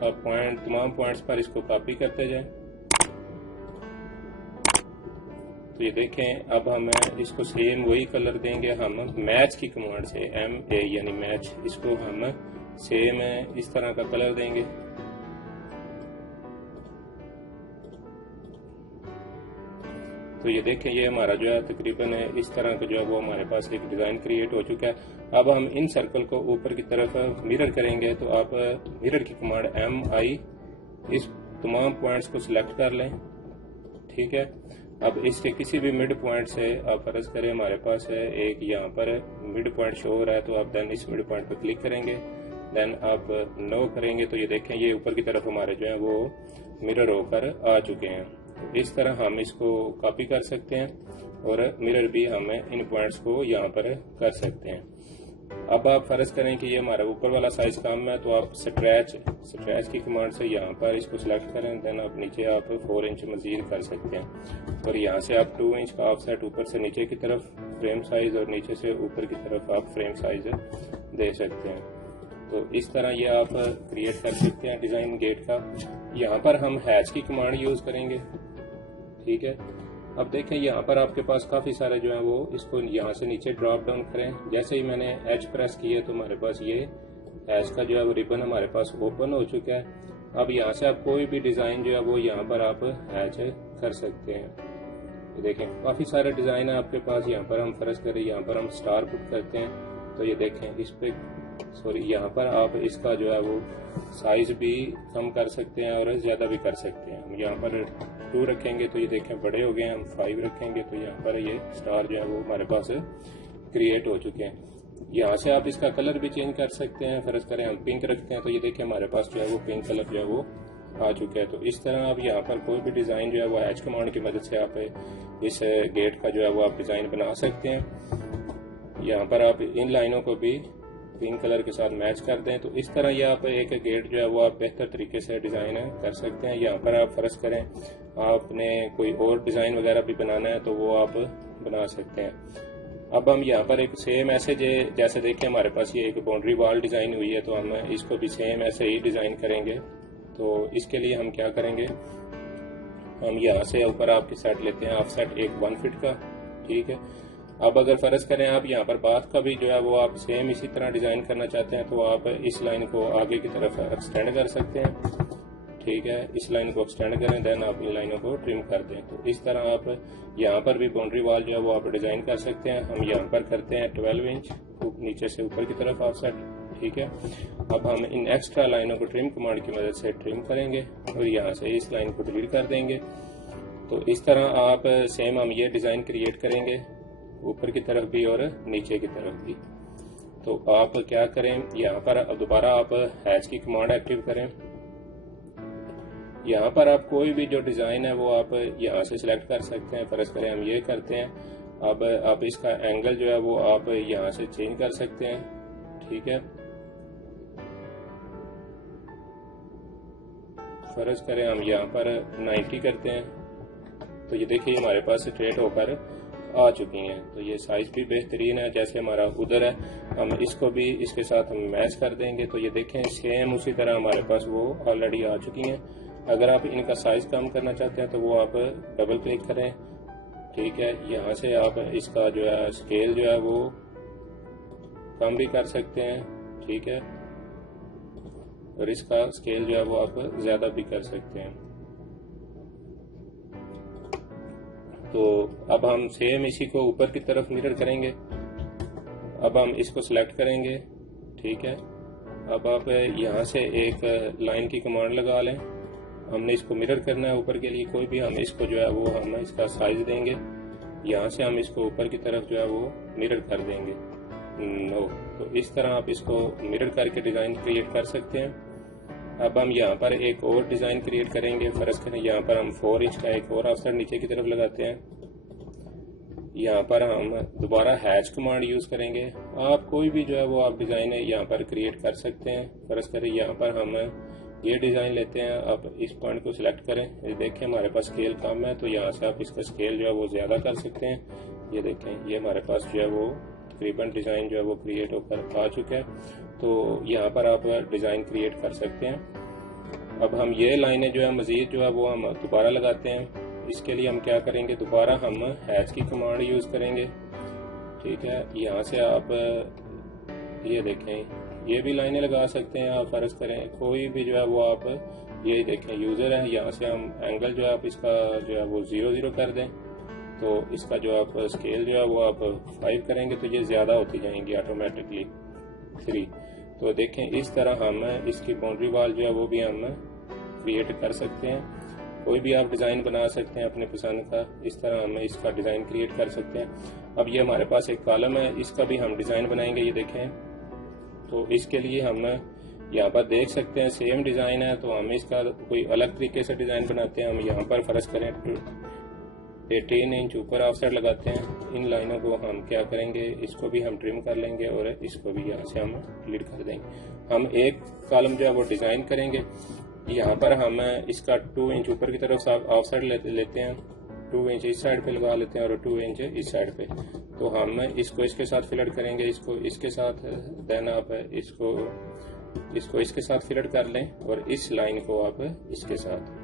अब तमाम पॉइंट्स पर इसको कॉपी करते जाएं। तो ये देखें, अब हम इसको सेम वही कलर देंगे। हम मैच की कमांड से MA यानी मैच, इसको हम सेम इस तरह का कलर देंगे। तो ये देखें, ये हमारा जो है तकरीबन इस तरह का जो है वो हमारे पास एक डिजाइन क्रिएट हो चुका है। अब हम इन सर्कल को ऊपर की तरफ मिरर करेंगे। तो आप मिरर की कमांड MI, इस तमाम पॉइंट्स को सिलेक्ट कर लें, ठीक है। अब इसके किसी भी मिड पॉइंट से आप फर्ज करें हमारे पास है एक यहाँ पर मिड पॉइंट शो हो रहा है। तो आप देन इस मिड पॉइंट पर क्लिक करेंगे, देन आप नो करेंगे। तो ये देखें, ये ऊपर की तरफ हमारे जो है वो मिरर होकर आ चुके हैं। इस तरह हम इसको कॉपी कर सकते हैं और मिरर भी हम इन पॉइंट्स को यहाँ पर कर सकते हैं। अब आप फर्ज करें कि ये हमारा ऊपर वाला साइज कम है, तो आप स्ट्रेच की कमांड से यहाँ पर इसको सिलेक्ट करें। देन आप नीचे आप 4 इंच मजीद कर सकते हैं और यहाँ से आप 2 इंच का ऑफसेट ऊपर से नीचे की तरफ फ्रेम साइज और नीचे से ऊपर की तरफ आप फ्रेम साइज दे सकते हैं। तो इस तरह ये आप क्रिएट कर सकते हैं डिजाइन गेट का। यहाँ पर हम हैच की कमांड यूज करेंगे, ठीक है। अब देखें, यहाँ पर आपके पास काफी सारे जो है वो, इसको यहाँ से नीचे ड्रॉप डाउन करें। जैसे ही मैंने H प्रेस किया तो हमारे पास ये हैच का जो है वो रिबन हमारे पास ओपन हो चुका है। अब यहाँ से आप कोई भी डिजाइन जो है वो यहाँ पर आप हैच कर सकते हैं। देखें, काफी सारे डिजाइन है आपके पास। यहाँ पर हम फर्ज करें, यहाँ पर हम स्टार पुट करते हैं। तो ये देखें, इस पे यहाँ पर आप इसका जो है वो साइज भी कम कर सकते हैं और ज्यादा भी कर सकते हैं। हम यहाँ पर 2 रखेंगे तो ये देखें बड़े हो गए हैं। हम 5 रखेंगे तो यहाँ पर ये स्टार जो है वो हमारे पास क्रिएट हो चुके हैं। यहाँ से आप इसका कलर भी चेंज कर सकते हैं। फर्ज करें हम पिंक रखते हैं तो ये देखें हमारे पास जो है वो पिंक कलर जो है वो आ चुका है। तो इस तरह आप यहाँ पर कोई भी डिजाइन जो है वो हैच कमांड की मदद से आप इस गेट का जो है वो आप डिजाइन बना सकते हैं। यहाँ पर आप इन लाइनों को भी पिंक कलर के साथ मैच कर दें। तो इस तरह ये आप एक गेट जो है वो आप बेहतर तरीके से डिजाइन कर सकते हैं। यहाँ पर आप फर्ज करें आपने कोई और डिजाइन वगैरह भी बनाना है तो वो आप बना सकते हैं। अब हम यहाँ पर एक सेम ऐसे जैसे देखें हमारे पास ये एक बाउंड्री वॉल डिजाइन हुई है, तो हम इसको भी सेम ऐसे ही डिजाइन करेंगे। तो इसके लिए हम क्या करेंगे, हम यहाँ से ऊपर आपके सेट लेते हैं ऑफसेट एक 1 फीट का, ठीक है। अब अगर फर्ज करें आप यहाँ पर बात का भी जो है वो आप सेम इसी तरह डिजाइन करना चाहते हैं, तो आप इस लाइन को आगे की तरफ एक्सटेंड कर सकते हैं, ठीक है। इस लाइन को एक्सटेंड करें, देन आप इन लाइनों को ट्रिम कर दें। तो इस तरह आप यहाँ पर भी बाउंड्री वॉल जो है वो आप डिजाइन कर सकते हैं। हम यहाँ पर करते हैं 12 इंच नीचे से ऊपर की तरफ ऑफसेट, ठीक है। अब हम इन एक्स्ट्रा लाइनों को ट्रिम कमांड की मदद से ट्रिम करेंगे और यहाँ से इस लाइन को डिलीट कर देंगे। तो इस तरह आप सेम हम ये डिजाइन क्रिएट करेंगे ऊपर की तरफ भी और नीचे की तरफ भी। तो आप क्या करें, यहाँ पर दोबारा आप हैच की कमांड एक्टिव करें। यहाँ पर आप कोई भी जो डिजाइन है वो आप यहाँ से सिलेक्ट कर सकते हैं। फर्ज करें हम ये करते हैं, अब आप इसका एंगल जो है वो आप यहाँ से चेंज कर सकते हैं, ठीक है। फर्ज करें हम यहाँ पर 90 करते हैं, तो ये देखिए हमारे पास स्ट्रेट होकर आ चुकी हैं। तो ये साइज भी बेहतरीन है, जैसे हमारा उधर है हम इसको भी इसके साथ हम मैच कर देंगे। तो ये देखें सेम उसी तरह हमारे पास वो ऑलरेडी आ चुकी हैं। अगर आप इनका साइज कम करना चाहते हैं तो वो आप डबल क्लिक करें, ठीक है। यहाँ से आप इसका जो है स्केल जो है वो कम भी कर सकते हैं, ठीक है, और इसका स्केल जो है वो आप ज्यादा भी कर सकते हैं। तो अब हम सेम इसी को ऊपर की तरफ मिरर करेंगे। अब हम इसको सिलेक्ट करेंगे, ठीक है। अब आप यहाँ से एक लाइन की कमांड लगा लें। हमने इसको मिरर करना है ऊपर के लिए, कोई भी हम इसको जो है वो हम इसका साइज देंगे। यहाँ से हम इसको ऊपर की तरफ जो है वो मिरर कर देंगे, नो। तो इस तरह आप इसको मिरर करके डिजाइन क्रिएट कर सकते हैं। अब हम यहाँ पर एक और डिजाइन क्रिएट करेंगे। फर्ज करें यहाँ पर हम 4 इंच का एक और ऑफसेट नीचे की तरफ लगाते हैं। यहाँ पर हम दोबारा हैच कमांड यूज करेंगे। आप कोई भी जो है वो आप डिजाइन है यहाँ पर क्रिएट कर सकते हैं। फर्ज करें यहाँ पर हम ये डिजाइन लेते हैं। आप इस पॉइंट को सिलेक्ट करें, ये देखें हमारे पास स्केल कम है, तो यहाँ से आप इसका स्केल जो है वो ज्यादा कर सकते हैं। ये देखें ये हमारे पास जो है वो तकरीबन डिजाइन जो है वो क्रिएट होकर आ चुका है। तो यहाँ पर आप डिजाइन क्रिएट कर सकते हैं। अब हम ये लाइनें जो है मजीद जो है वो हम दोबारा लगाते हैं। इसके लिए हम क्या करेंगे, दोबारा हम हैच की कमांड यूज करेंगे, ठीक है। यहाँ से आप ये देखें ये भी लाइनें लगा सकते हैं। आप फर्ज करें कोई भी जो है वो आप ये देखें यूजर है, यहाँ से हम एंगल जो है आप इसका जो है वो 0 कर दें। तो इसका जो आप स्केल जो है वो आप 5 करेंगे तो ये ज्यादा होती जाएंगी ऑटोमेटिकली 3। तो देखें इस तरह हम इसकी बाउंड्री वॉल जो है वो भी हम क्रिएट कर सकते हैं। कोई भी आप डिजाइन बना सकते हैं अपने पसंद का, इस तरह हम इसका डिजाइन क्रिएट कर सकते हैं। अब ये हमारे पास एक कॉलम है, इसका भी हम डिजाइन बनाएंगे। ये देखें, तो इसके लिए हम यहाँ पर देख सकते हैं सेम डिजाइन है, तो हम इसका कोई अलग तरीके से डिजाइन बनाते हैं। हम यहाँ पर फर्ज करें 18 इंच ऊपर ऑफसेट लगाते हैं। इन लाइनों को हम क्या करेंगे, इसको भी हम ट्रिम कर लेंगे और इसको भी यहाँ से हम डिलीट कर देंगे। हम एक कॉलम जो है वो डिजाइन करेंगे। यहाँ पर हम इसका 2 इंच ऊपर की तरफ ऑफसेट लेते हैं, 2 इंच इस साइड पे लगा लेते हैं और 2 इंच इस साइड पे। तो हम इसको इसके साथ फिलर करेंगे, इसको इसके साथ, देन आप इसको इसके साथ फिलर कर लें और इस लाइन को आप इसके साथ।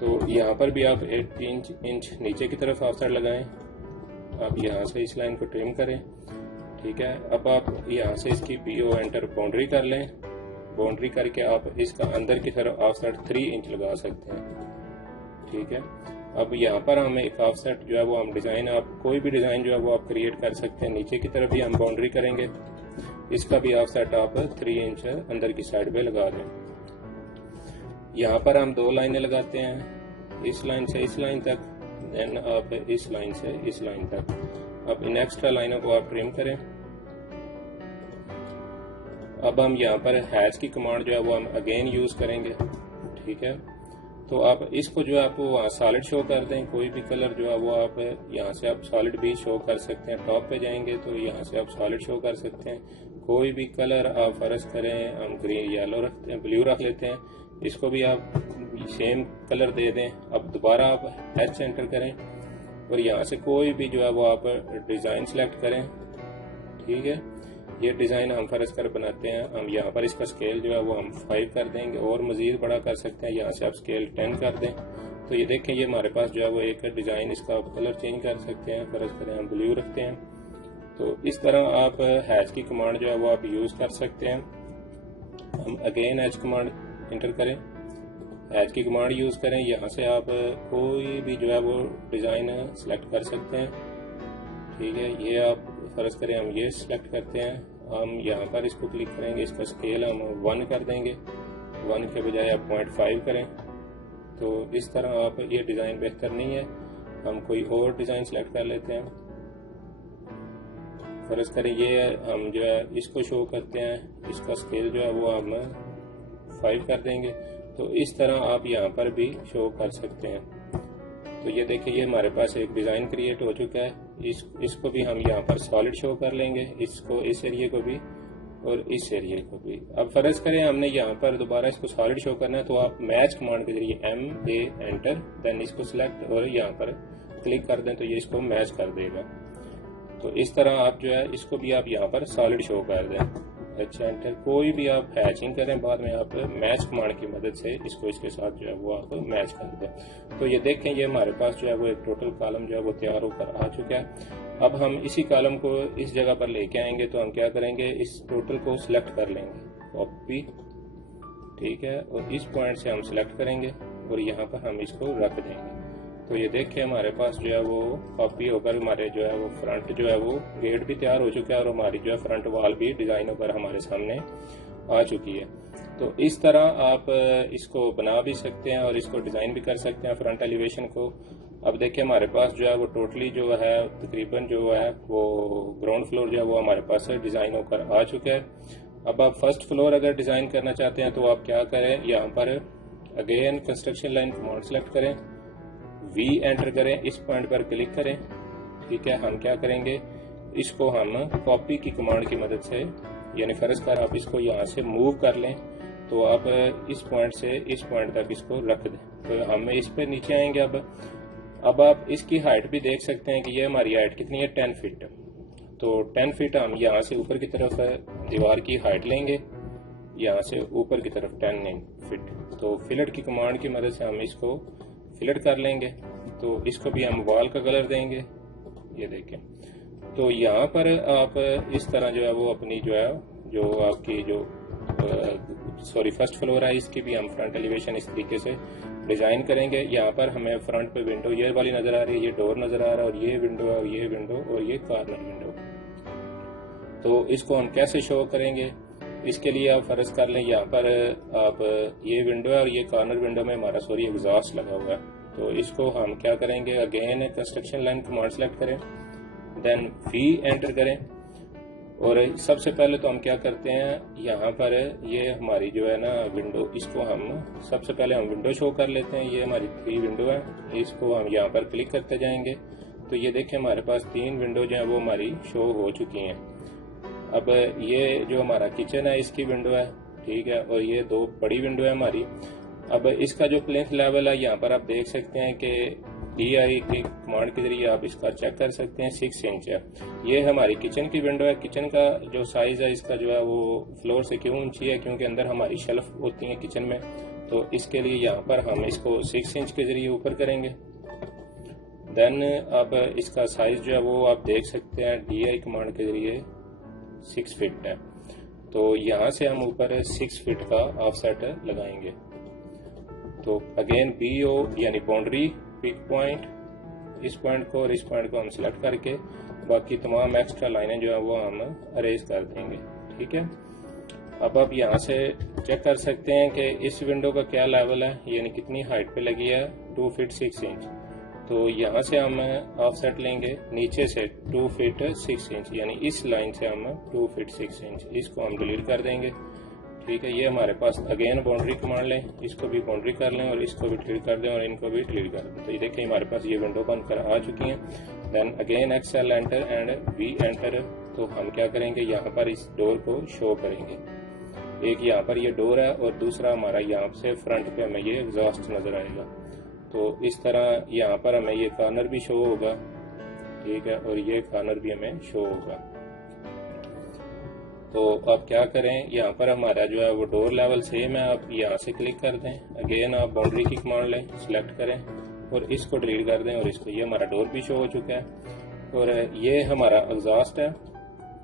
तो यहाँ पर भी आप 8 इंच नीचे की तरफ ऑफसेट लगाएं। आप यहाँ से इस लाइन को ट्रिम करें, ठीक है। अब आप यहाँ से इसकी PO एंटर बाउंड्री कर लें। बाउंड्री करके आप इसका अंदर की तरफ ऑफसेट 3 इंच लगा सकते हैं, ठीक है। अब यहाँ पर हम एक ऑफसेट जो है वो हम डिजाइन, आप कोई भी डिजाइन जो है वो आप क्रिएट कर सकते हैं। नीचे की तरफ भी हम बाउंड्री करेंगे, इसका भी ऑफसेट आप 3 इंच अंदर की साइड पे लगा दें। यहाँ पर हम 2 लाइनें लगाते हैं, इस लाइन से इस लाइन तक, देन आप इस लाइन से इस लाइन तक। अब इन एक्स्ट्रा लाइनों को आप ट्रिम करें। अब हम यहाँ पर हैच की कमांड जो है वो हम अगेन यूज करेंगे, ठीक है। तो आप इसको जो है आप वहाँ सॉलिड शो कर दें। कोई भी कलर जो है वो आप यहाँ से आप सॉलिड भी शो कर सकते हैं। टॉप पे जाएंगे तो यहाँ से आप सॉलिड शो कर सकते हैं। कोई भी कलर आप फर्ज करें, हम ग्रीन येलो रखते हैं, ब्लू रख लेते हैं, इसको भी आप सेम कलर दे दें। अब दोबारा आप हैच एंटर करें और यहाँ से कोई भी जो है वो आप डिजाइन सेलेक्ट करें, ठीक है। ये डिज़ाइन हम फर्ज कर बनाते हैं, हम यहाँ पर इसका स्केल जो है वो हम 5 कर देंगे और मज़ीद बड़ा कर सकते हैं, यहाँ से आप स्केल 10 कर दें। तो ये देखें ये हमारे पास जो है वो एक डिज़ाइन, इसका आप कलर चेंज कर सकते हैं, फर्ज करें हम ब्लू रखते हैं। तो इस तरह आप हैच की कमांड जो है वो आप यूज़ कर सकते हैं। हम अगेन हैच कमांड इंटर करें, हैच की कमांड यूज़ करें, यहाँ से आप कोई भी जो है वो डिज़ाइन सेलेक्ट कर सकते हैं। ठीक है, ये आप फर्ज करें हम ये सिलेक्ट करते हैं, हम यहाँ पर इसको क्लिक करेंगे, इसका स्केल हम 1 कर देंगे, 1 के बजाय आप 0.5 करें। तो इस तरह आप, ये डिज़ाइन बेहतर नहीं है, हम कोई और डिज़ाइन सेलेक्ट कर लेते हैं। फर्ज करें ये हम जो है इसको शो करते हैं, इसका स्केल जो है वो हम 5 कर देंगे। तो इस तरह आप यहाँ पर भी शो कर सकते हैं। तो ये देखिए ये हमारे पास एक डिज़ाइन क्रिएट हो चुका है। इसको भी हम यहाँ पर सॉलिड शो कर लेंगे, इसको, इस एरिया को भी और इस एरिया को भी। अब फर्ज करें हमने यहाँ पर दोबारा इसको सॉलिड शो करना है, तो आप मैच कमांड के जरिए MA एंटर, देन इसको सिलेक्ट और यहाँ पर क्लिक कर दें तो ये इसको मैच कर देगा। तो इस तरह आप जो है इसको भी आप यहाँ पर सॉलिड शो कर दें। अच्छा एंटर, कोई भी आप हैचिंग करें, बाद में आप मैच कमांड की मदद से इसको इसके साथ जो है वो आप मैच कर दें। तो ये देखें ये हमारे पास जो है वो एक टोटल कॉलम जो है वो तैयार होकर आ चुका है। अब हम इसी कॉलम को इस जगह पर लेके आएंगे, तो हम क्या करेंगे, इस टोटल को सिलेक्ट कर लेंगे, कॉपी, ठीक है, और इस पॉइंट से हम सिलेक्ट करेंगे और यहाँ पर हम इसको रख देंगे। तो ये देखिए हमारे पास जो है वो कॉपी होकर हमारे जो है वो फ्रंट जो है वो गेट भी तैयार हो चुका है और हमारी जो है फ्रंट वॉल भी डिजाइन होकर हमारे सामने आ चुकी है। तो इस तरह आप इसको बना भी सकते हैं और इसको डिजाइन भी कर सकते हैं फ्रंट एलिवेशन को। अब देखिए हमारे पास जो है वो टोटली जो है तकरीबन जो है वो ग्राउंड फ्लोर जो है वो हमारे पास डिजाइन होकर आ चुका है। अब आप फर्स्ट फ्लोर अगर डिजाइन करना चाहते हैं तो आप क्या करें, यहाँ पर again construction line command select करें, V एंटर करें, इस पॉइंट पर क्लिक करें। ठीक है, हम क्या करेंगे, इसको हम कॉपी की कमांड की मदद से, यानी फर्ज कर आप इसको यहाँ से मूव कर लें, तो आप इस पॉइंट से इस पॉइंट तक इसको रख दें। तो हम इस पे नीचे आएंगे। अब आप इसकी हाइट भी देख सकते हैं कि ये हमारी हाइट कितनी है, 10 फीट। तो 10 फीट हम यहाँ से ऊपर की तरफ दीवार की हाइट लेंगे, यहाँ से ऊपर की तरफ 10 फीट। तो फिलेट की कमांड की मदद से हम इसको फिलेट कर लेंगे। तो इसको भी हम वॉल का कलर देंगे, ये देखें। तो यहाँ पर आप इस तरह जो है वो अपनी जो है जो आपकी जो फर्स्ट फ्लोर है, इसकी भी हम फ्रंट एलिवेशन इस तरीके से डिजाइन करेंगे। यहाँ पर हमें फ्रंट पे विंडो ये वाली नजर आ रही है, ये डोर नजर आ रहा है, और ये विंडो है और ये विंडो और ये कॉर्नर विंडो। तो इसको हम कैसे शो करेंगे, इसके लिए आप फर्ज कर लें यहाँ पर आप ये विंडो है और ये कॉर्नर विंडो में हमारा एग्जॉस्ट लगा हुआ है। तो इसको हम क्या करेंगे, again construction line command select करें, देन V एंटर करें, और सबसे पहले तो हम क्या करते हैं, यहाँ पर ये हमारी जो है ना विंडो, इसको हम सबसे पहले हम विंडो शो कर लेते हैं। ये हमारी 3 विंडो है, इसको हम यहाँ पर क्लिक करते जाएंगे। तो ये देखें हमारे पास 3 विंडो जो है वो हमारी शो हो चुकी हैं। अब ये जो हमारा किचन है इसकी विंडो है, ठीक है, और ये 2 बड़ी विंडो है हमारी। अब इसका जो प्लेथ लेवल है यहाँ पर आप देख सकते हैं कि DI की कमांड के जरिए आप इसका चेक कर सकते हैं, 6 इंच है। ये हमारी किचन की विंडो है। किचन का जो साइज है इसका जो है वो फ्लोर से क्यों ऊंची है, क्योंकि अंदर हमारी शेल्फ होती है किचन में। तो इसके लिए यहाँ पर हम इसको 6 इंच के जरिए ऊपर करेंगे। देन अब इसका साइज जो है वो आप देख सकते हैं DI कमांड के जरिए 6 फीट है। तो यहाँ से हम ऊपर 6 फीट का ऑफसेट लगाएंगे। तो अगेन BO यानी बाउंड्री पिक पॉइंट, इस पॉइंट को और इस पॉइंट को हम सिलेक्ट करके बाकी तमाम एक्स्ट्रा लाइनें जो है वो हम अरेज कर देंगे। ठीक है, अब आप यहाँ से चेक कर सकते हैं कि इस विंडो का क्या लेवल है, यानी कितनी हाइट पे लगी है, 2 फीट 6 इंच। तो यहाँ से हम ऑफसेट लेंगे नीचे से 2 फीट 6 इंच, यानी इस लाइन से हम 2 फीट 6 इंच, इसको हम डिलीट कर देंगे। ठीक है, ये हमारे पास अगेन बाउंड्री कमांड लें, इसको भी बाउंड्री कर लें और इसको भी डिलीट कर दें और इनको भी डिलीट कर दें। तो ये देखिए हमारे पास ये विंडो बनकर आ चुकी हैं। Then again XL enter and V enter. तो हम क्या करेंगे, यहाँ पर इस डोर को शो करेंगे। एक यहाँ पर ये डोर है और दूसरा हमारा यहाँ से फ्रंट पे हमें ये एग्जॉस्ट नजर आएगा। तो इस तरह यहाँ पर हमें ये कॉर्नर भी शो होगा, ठीक है, और ये कॉर्नर भी हमें शो होगा। तो आप क्या करें, यहाँ पर हमारा जो है वो डोर लेवल सेम है, आप यहाँ से क्लिक कर दें, अगेन आप बाउंड्री की कमांड लें, सिलेक्ट करें और इसको डिलीट कर दें और इसको, ये हमारा डोर भी शो हो चुका है। और ये हमारा एग्जॉस्ट है,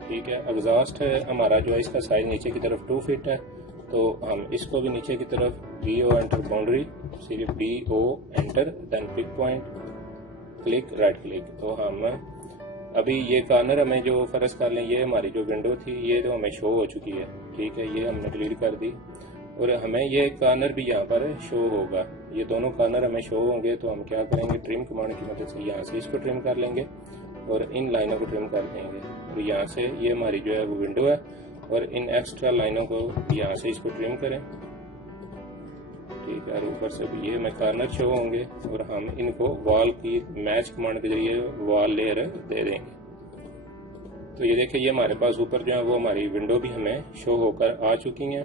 ठीक है। एग्जॉस्ट हमारा जो है इसका साइज नीचे की तरफ 2 फीट है, तो हम इसको भी नीचे की तरफ BO एंटर बाउंड्री, सिर्फ BO enter, then pick point, click, right click. तो हम अभी ये कॉर्नर हमें जो फर्ज कर लें, ये हमारी जो विंडो थी ये तो हमें शो हो चुकी है, ठीक है, ये हमने डिलीट कर दी और हमें ये कॉर्नर भी यहाँ पर शो होगा, ये दोनों कॉर्नर हमें शो होंगे। तो हम क्या करेंगे, ट्रिम कमांड की मदद से यहाँ से इसको ट्रिम कर लेंगे और इन लाइनों को ट्रिम कर देंगे। और यहाँ से ये हमारी जो है वो विंडो है और इन एक्स्ट्रा लाइनों को यहाँ से इसको ट्रिम करें, ठीक है। और ऊपर से भी ये हमें कॉर्नर शो होंगे और हम इनको वॉल की मैच कमांड के जरिए वॉल लेयर दे देंगे। तो ये देखिए, ये हमारे पास ऊपर जो है वो हमारी विंडो भी हमें शो होकर आ चुकी है,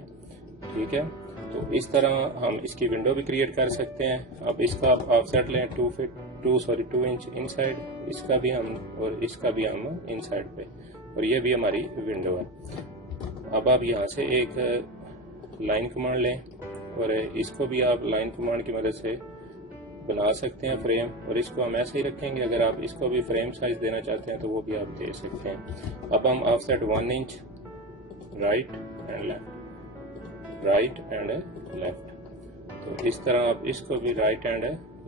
ठीक है। तो इस तरह हम इसकी विंडो भी क्रिएट कर सकते हैं। अब इसका आप ऑफसेट लें 2 इंच इनसाइड, इसका भी हम और इसका भी हम इनसाइड पे, और ये भी हमारी विंडो है। अब आप यहाँ से एक लाइन कमांड लें और इसको भी आप लाइन कमांड की मदद से बना सकते हैं फ्रेम, और इसको हम ऐसे ही रखेंगे। अगर आप इसको भी फ्रेम साइज देना चाहते हैं तो वो भी आप दे सकते हैं। अब हम offset 1 inch right and left, right and left, तो इस तरह आप इसको भी राइट एंड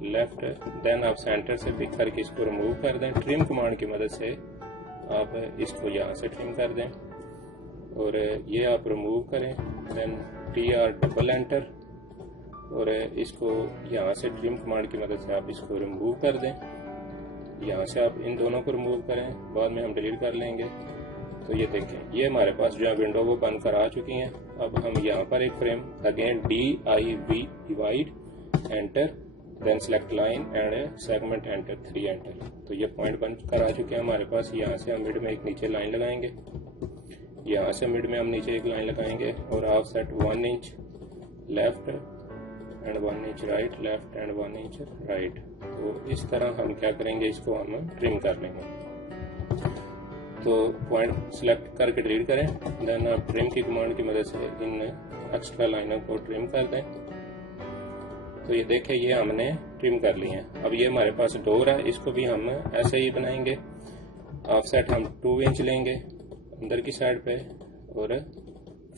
लेफ्ट, देन आप सेंटर से पिक करके इसको रिमूव कर दें। ट्रिम कमांड की मदद से आप इसको यहाँ से ट्रिम कर दें और ये आप रिमूव करें, देन TR डबल एंटर और इसको यहाँ से ट्रिम कमांड की मदद से आप इसको रिमूव कर दें। यहाँ से आप इन दोनों को रिमूव करें, बाद में हम डिलीट कर लेंगे। तो ये देखें, ये हमारे पास जो है विंडो वो बनकर आ चुकी हैं। अब हम यहाँ पर एक frame, again DIV divide enter, then select line and segment enter, 3 enter. तो ये पॉइंट बनकर आ चुके हैं हमारे पास। यहाँ से हम मिड में एक नीचे लाइन लगाएंगे, यहाँ से मिड में हम नीचे एक लाइन लगाएंगे और offset 1 inch left and 1 inch right, left and 1 inch right. तो इस तरह हम क्या करेंगे, इसको हम ट्रिम कर लेंगे। तो पॉइंट सिलेक्ट करके डिलीट करें, देन आप ट्रिम की कमांड की मदद से इन एक्स्ट्रा लाइनों को ट्रिम कर दें। तो ये देखें, ये हमने ट्रिम कर ली है। अब ये हमारे पास डोर है, इसको भी हम ऐसे ही बनाएंगे। ऑफसेट हम 2 इंच लेंगे अंदर की साइड पे और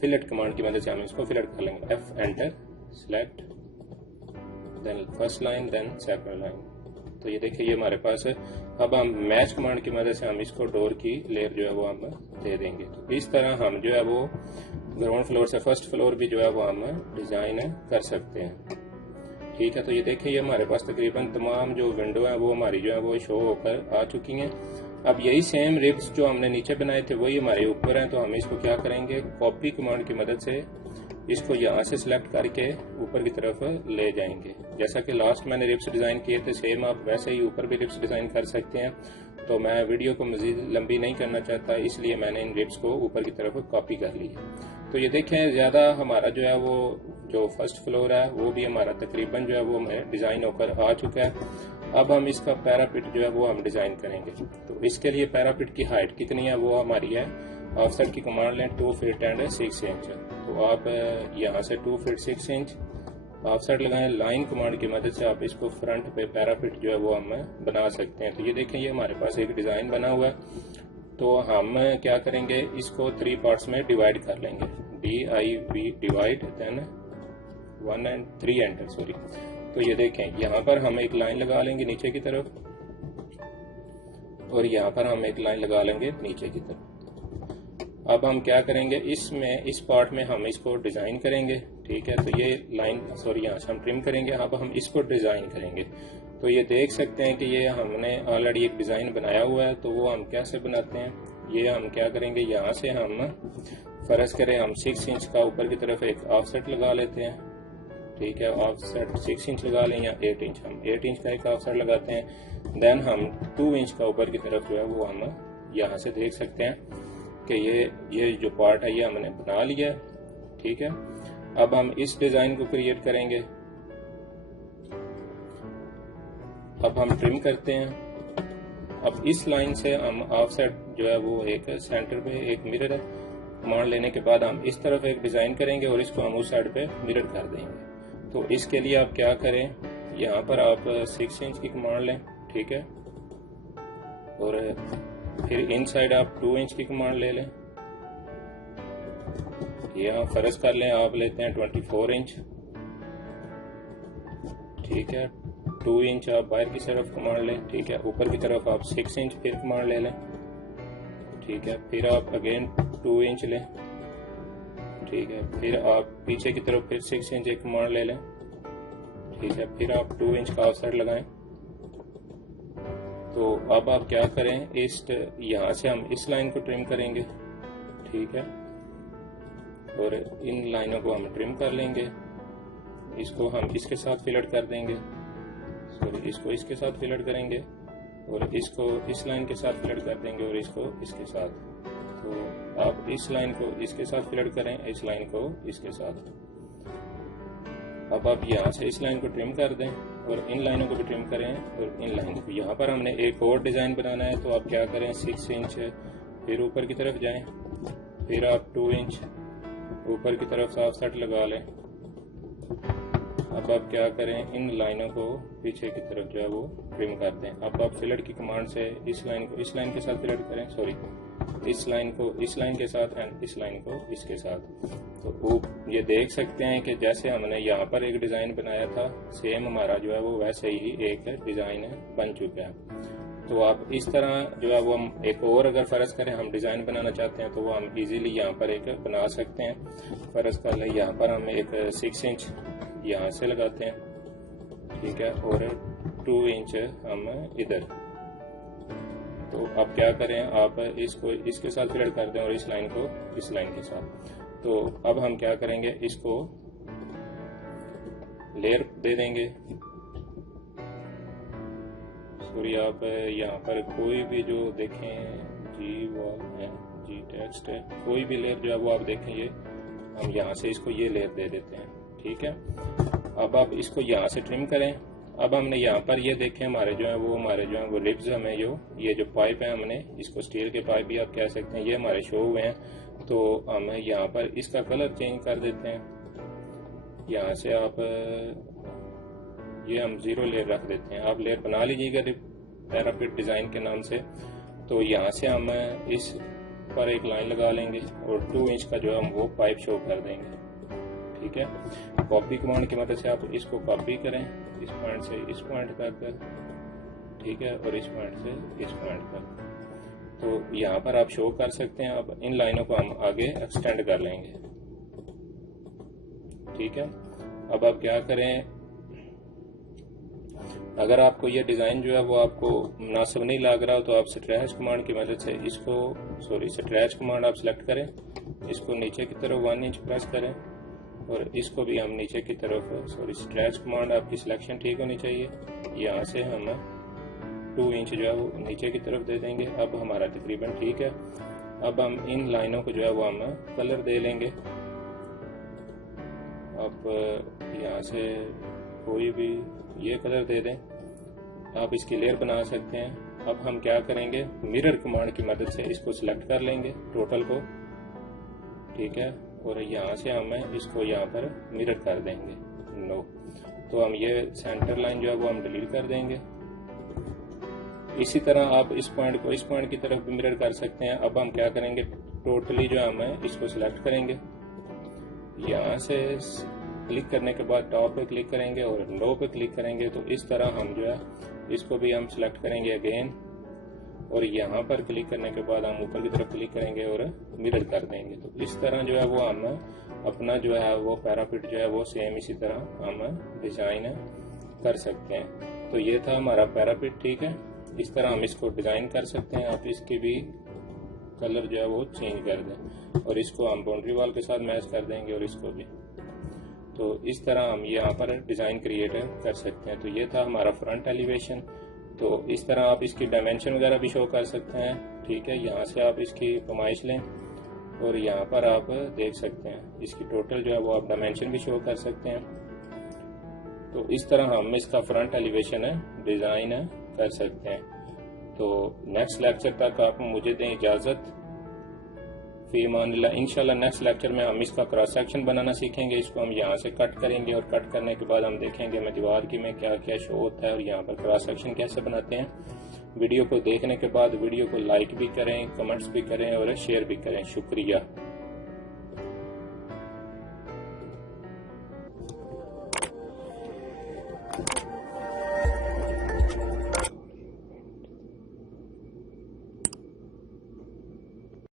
फिलेट कमांड की मदद से हम इसको फिलेट कर लेंगे। F enter, select, then first line, then second line. तो ये देखिए, ये हमारे पास है। अब हम मैच कमांड की मदद से हम इसको डोर की लेयर जो है वो हम दे देंगे। तो इस तरह हम जो है वो ग्राउंड फ्लोर से फर्स्ट फ्लोर भी जो है वो हम डिजाइन कर सकते हैं, ठीक है। तो ये देखिए, ये हमारे पास तकरीबन तमाम जो विंडो है वो हमारी जो है वो शो होकर आ चुकी हैं। अब यही सेम रिब्स जो हमने नीचे बनाए थे वही हमारे ऊपर हैं। तो हम इसको क्या करेंगे, कॉपी कमांड की मदद से इसको यहाँ से सिलेक्ट करके ऊपर की तरफ ले जाएंगे। जैसा कि लास्ट मैंने रिब्स डिजाइन किए थे, सेम आप वैसे ही ऊपर भी रिब्स डिजाइन कर सकते हैं। तो मैं वीडियो को मजीद लंबी नहीं करना चाहता, इसलिए मैंने इन रिब्स को ऊपर की तरफ कॉपी कर ली है। तो ये देखें, ज्यादा हमारा जो है वो जो फर्स्ट फ्लोर है वो भी हमारा तकरीबन जो है वो डिजाइन होकर आ चुका है। अब हम इसका पैरापिट जो है वो हम डिजाइन करेंगे। तो इसके लिए पैरापिट की हाइट कितनी है वो हमारी है, ऑफसेट की कमांड लें 2 फीट एंड 6 इंच। तो आप यहाँ से 2 फीट 6 इंच ऑफसेट लगाएं। लाइन कमांड की मदद से आप इसको फ्रंट पे पैरापिट जो है वो हम बना सकते हैं। तो ये देखें, ये हमारे पास एक डिजाइन बना हुआ है। तो हम क्या करेंगे, इसको 3 पार्ट्स में डिवाइड कर लेंगे। DIV divide, then 1 and 3 enter, sorry. तो ये देखें, यहाँ पर हम एक लाइन लगा लेंगे नीचे की तरफ और यहाँ पर हम एक लाइन लगा लेंगे नीचे की तरफ। अब हम क्या करेंगे, इसमें इस पार्ट में हम इसको डिजाइन करेंगे, ठीक है। तो ये लाइन, सॉरी, यहाँ से हम ट्रिम करेंगे। अब हम इसको डिजाइन करेंगे। तो ये देख सकते हैं कि ये हमने ऑलरेडी एक डिजाइन बनाया हुआ है। तो वो हम कैसे बनाते हैं, ये हम क्या करेंगे, यहाँ से हम फर्ज करें हम 6 इंच का ऊपर की तरफ एक ऑफसेट लगा लेते हैं, ठीक है। ऑफसेट 6 इंच लगा लें या 8 इंच, हम 8 इंच का एक ऑफसेट लगाते हैं। देन हम 2 इंच का ऊपर की तरफ जो है वो हम यहाँ से देख सकते हैं कि ये जो पार्ट है ये हमने बना लिया, ठीक है। अब हम इस डिजाइन को क्रिएट करेंगे। अब हम ट्रिम करते हैं। अब इस लाइन से हम ऑफसेट जो है वो एक सेंटर पे एक मिरर है, कमांड लेने के बाद हम इस तरफ एक डिजाइन करेंगे और इसको हम उस साइड पे मिरर कर देंगे। तो इसके लिए आप क्या करें, यहाँ पर आप 6 इंच की कमांड लें, ठीक है, और फिर इनसाइड आप 2 इंच की कमांड ले लें। यहाँ फर्ज कर लें आप लेते हैं 24 इंच, ठीक है। 2 इंच आप बाहर की तरफ कमांड लें, ठीक है। ऊपर की तरफ आप 6 इंच फिर कमांड ले लें, ठीक है। फिर आप अगेन 2 इंच लें, ठीक है। फिर आप पीछे की तरफ फिर 6 इंच एक कमांड ले लें, ठीक है। फिर आप 2 इंच का ऑफसेट लगाएं। तो अब आप क्या करें, इस यहाँ से हम इस लाइन को ट्रिम करेंगे, ठीक है, और इन लाइनों को हम ट्रिम कर लेंगे। इसको हम इसके साथ फिलट कर देंगे, सॉरी, इसको इसके साथ फिलट करेंगे और इसको इस लाइन के साथ फिलट कर देंगे और इसको इसके साथ। तो आप इस लाइन को इसके साथ फिलट करें, इस लाइन को इसके साथ। अब आप यहाँ से इस लाइन को ट्रिम कर दें और इन लाइनों को भी ट्रिम करें और इन लाइन को। यहाँ पर हमने एक और डिजाइन बनाना है, तो आप क्या करें, 6 इंच फिर ऊपर की तरफ जाएं, फिर आप 2 इंच ऊपर की तरफ ऑफसेट लगा लें। अब आप क्या करें, इन लाइनों को पीछे की तरफ जो है वो ट्रिम कर दें। अब आप फिलट की कमांड से इस लाइन को इस लाइन के साथ फिलट करें, सॉरी, इस लाइन को इस लाइन के साथ एंड इस लाइन को इसके साथ। तो वो ये देख सकते हैं कि जैसे हमने यहाँ पर एक डिजाइन बनाया था, सेम हमारा जो है वो वैसे ही एक डिजाइन बन चुका है। तो आप इस तरह जो है वो हम एक और अगर फर्ज करें हम डिजाइन बनाना चाहते हैं तो वो हम इजीली यहाँ पर एक बना सकते हैं। फर्ज कर लें यहाँ पर हम एक 6 इंच यहाँ से लगाते हैं, ठीक है, और 2 इंच हम इधर। तो अब क्या करें, आप इसको इसके साथ फिलट कर दें और इस लाइन को इस लाइन के साथ। तो अब हम क्या करेंगे, इसको लेयर दे देंगे। सॉरी, आप यहाँ पर कोई भी जो देखें, जी वॉल है, जी टेक्स्ट है, कोई भी लेयर जो है वो आप देखें, ये हम यहाँ से इसको ये लेयर दे देते हैं, ठीक है। अब आप इसको यहाँ से ट्रिम करें। अब हमने यहाँ पर ये देखें हमारे जो है वो रिब्स हमें ये जो पाइप है, हमने इसको स्टील के पाइप भी आप कह सकते हैं, ये हमारे शो हुए हैं। तो हम यहाँ पर इसका कलर चेंज कर देते हैं। यहाँ से आप ये हम 0 लेयर रख देते हैं। आप लेयर बना लीजिएगा पैरापिट डिजाइन के नाम से। तो यहाँ से हम इस पर एक लाइन लगा लेंगे और 2 इंच का जो है हम वो पाइप शो कर देंगे, ठीक है। कॉपी कमांड की मदद से आप इसको कॉपी करें, इस पॉइंट से इस पॉइंट तक, ठीक है, और इस पॉइंट से इस पॉइंट तक। तो यहाँ पर आप शो कर सकते हैं। अब इन लाइनों को हम आगे एक्सटेंड कर लेंगे, ठीक है। अब आप क्या करें, अगर आपको ये डिजाइन जो है वो आपको मुनासिब नहीं लग रहा हो तो आप स्ट्रेच कमांड की मदद से इसको, सॉरी, स्ट्रेच कमांड आप सिलेक्ट करें, इसको नीचे की तरफ 1 इंच प्रेस करें और इसको भी हम नीचे की तरफ, सॉरी, स्ट्रेच कमांड आपकी सिलेक्शन ठीक होनी चाहिए। यहाँ से हम 2 इंच जो है वो नीचे की तरफ दे देंगे। अब हमारा तकरीबन ठीक है। अब हम इन लाइनों को जो है वो हम कलर दे लेंगे। अब यहाँ से कोई भी ये कलर दे दें, आप इसकी लेयर बना सकते हैं। अब हम क्या करेंगे, मिरर कमांड की मदद से इसको सिलेक्ट कर लेंगे टोटल को, ठीक है, और यहाँ से हम इसको यहाँ पर मिरर कर देंगे, नो। तो हम ये सेंटर लाइन जो है वो हम डिलीट कर देंगे। इसी तरह आप इस पॉइंट को इस पॉइंट की तरफ भी मिरर कर सकते हैं। अब हम क्या करेंगे, टोटली जो हम इसको सिलेक्ट करेंगे, यहाँ से क्लिक करने के बाद टॉप पे क्लिक करेंगे और नो पे क्लिक करेंगे। तो इस तरह हम जो है इसको भी हम सिलेक्ट करेंगे अगेन, और यहाँ पर क्लिक करने के बाद हम ऊपर की तरफ क्लिक करेंगे और मिरर कर देंगे। तो इस तरह जो है वो हम अपना जो है वो पैरापिट जो है वो सेम इसी तरह हम डिजाइन कर सकते हैं। तो ये था हमारा पैरापिट, ठीक है। इस तरह हम इसको डिजाइन कर सकते हैं। आप इसकी भी कलर जो है वो चेंज कर दें और इसको हम बाउंड्री वॉल के साथ मैच कर देंगे और इसको भी। तो इस तरह हम यहाँ पर डिजाइन क्रिएट कर सकते हैं। तो ये था हमारा फ्रंट एलिवेशन। तो इस तरह आप इसकी डायमेंशन वगैरह भी शो कर सकते हैं, ठीक है। यहाँ से आप इसकी पैमाइश लें और यहाँ पर आप देख सकते हैं इसकी टोटल जो है वो आप डायमेंशन भी शो कर सकते हैं। तो इस तरह हम इसका फ्रंट एलिवेशन डिजाइन कर सकते हैं। तो नेक्स्ट लेक्चर तक आप मुझे दें इजाजत। फी अमानिल्लाह। इंशाल्लाह नेक्स्ट लेक्चर में हम इसका क्रॉस सेक्शन बनाना सीखेंगे। इसको हम यहाँ से कट करेंगे और कट करने के बाद हम देखेंगे हमें दीवार की में क्या क्या शो होता है और यहाँ पर क्रॉस सेक्शन कैसे बनाते हैं। वीडियो को देखने के बाद वीडियो को लाइक भी करें, कमेंट्स भी करें और शेयर भी करें। शुक्रिया।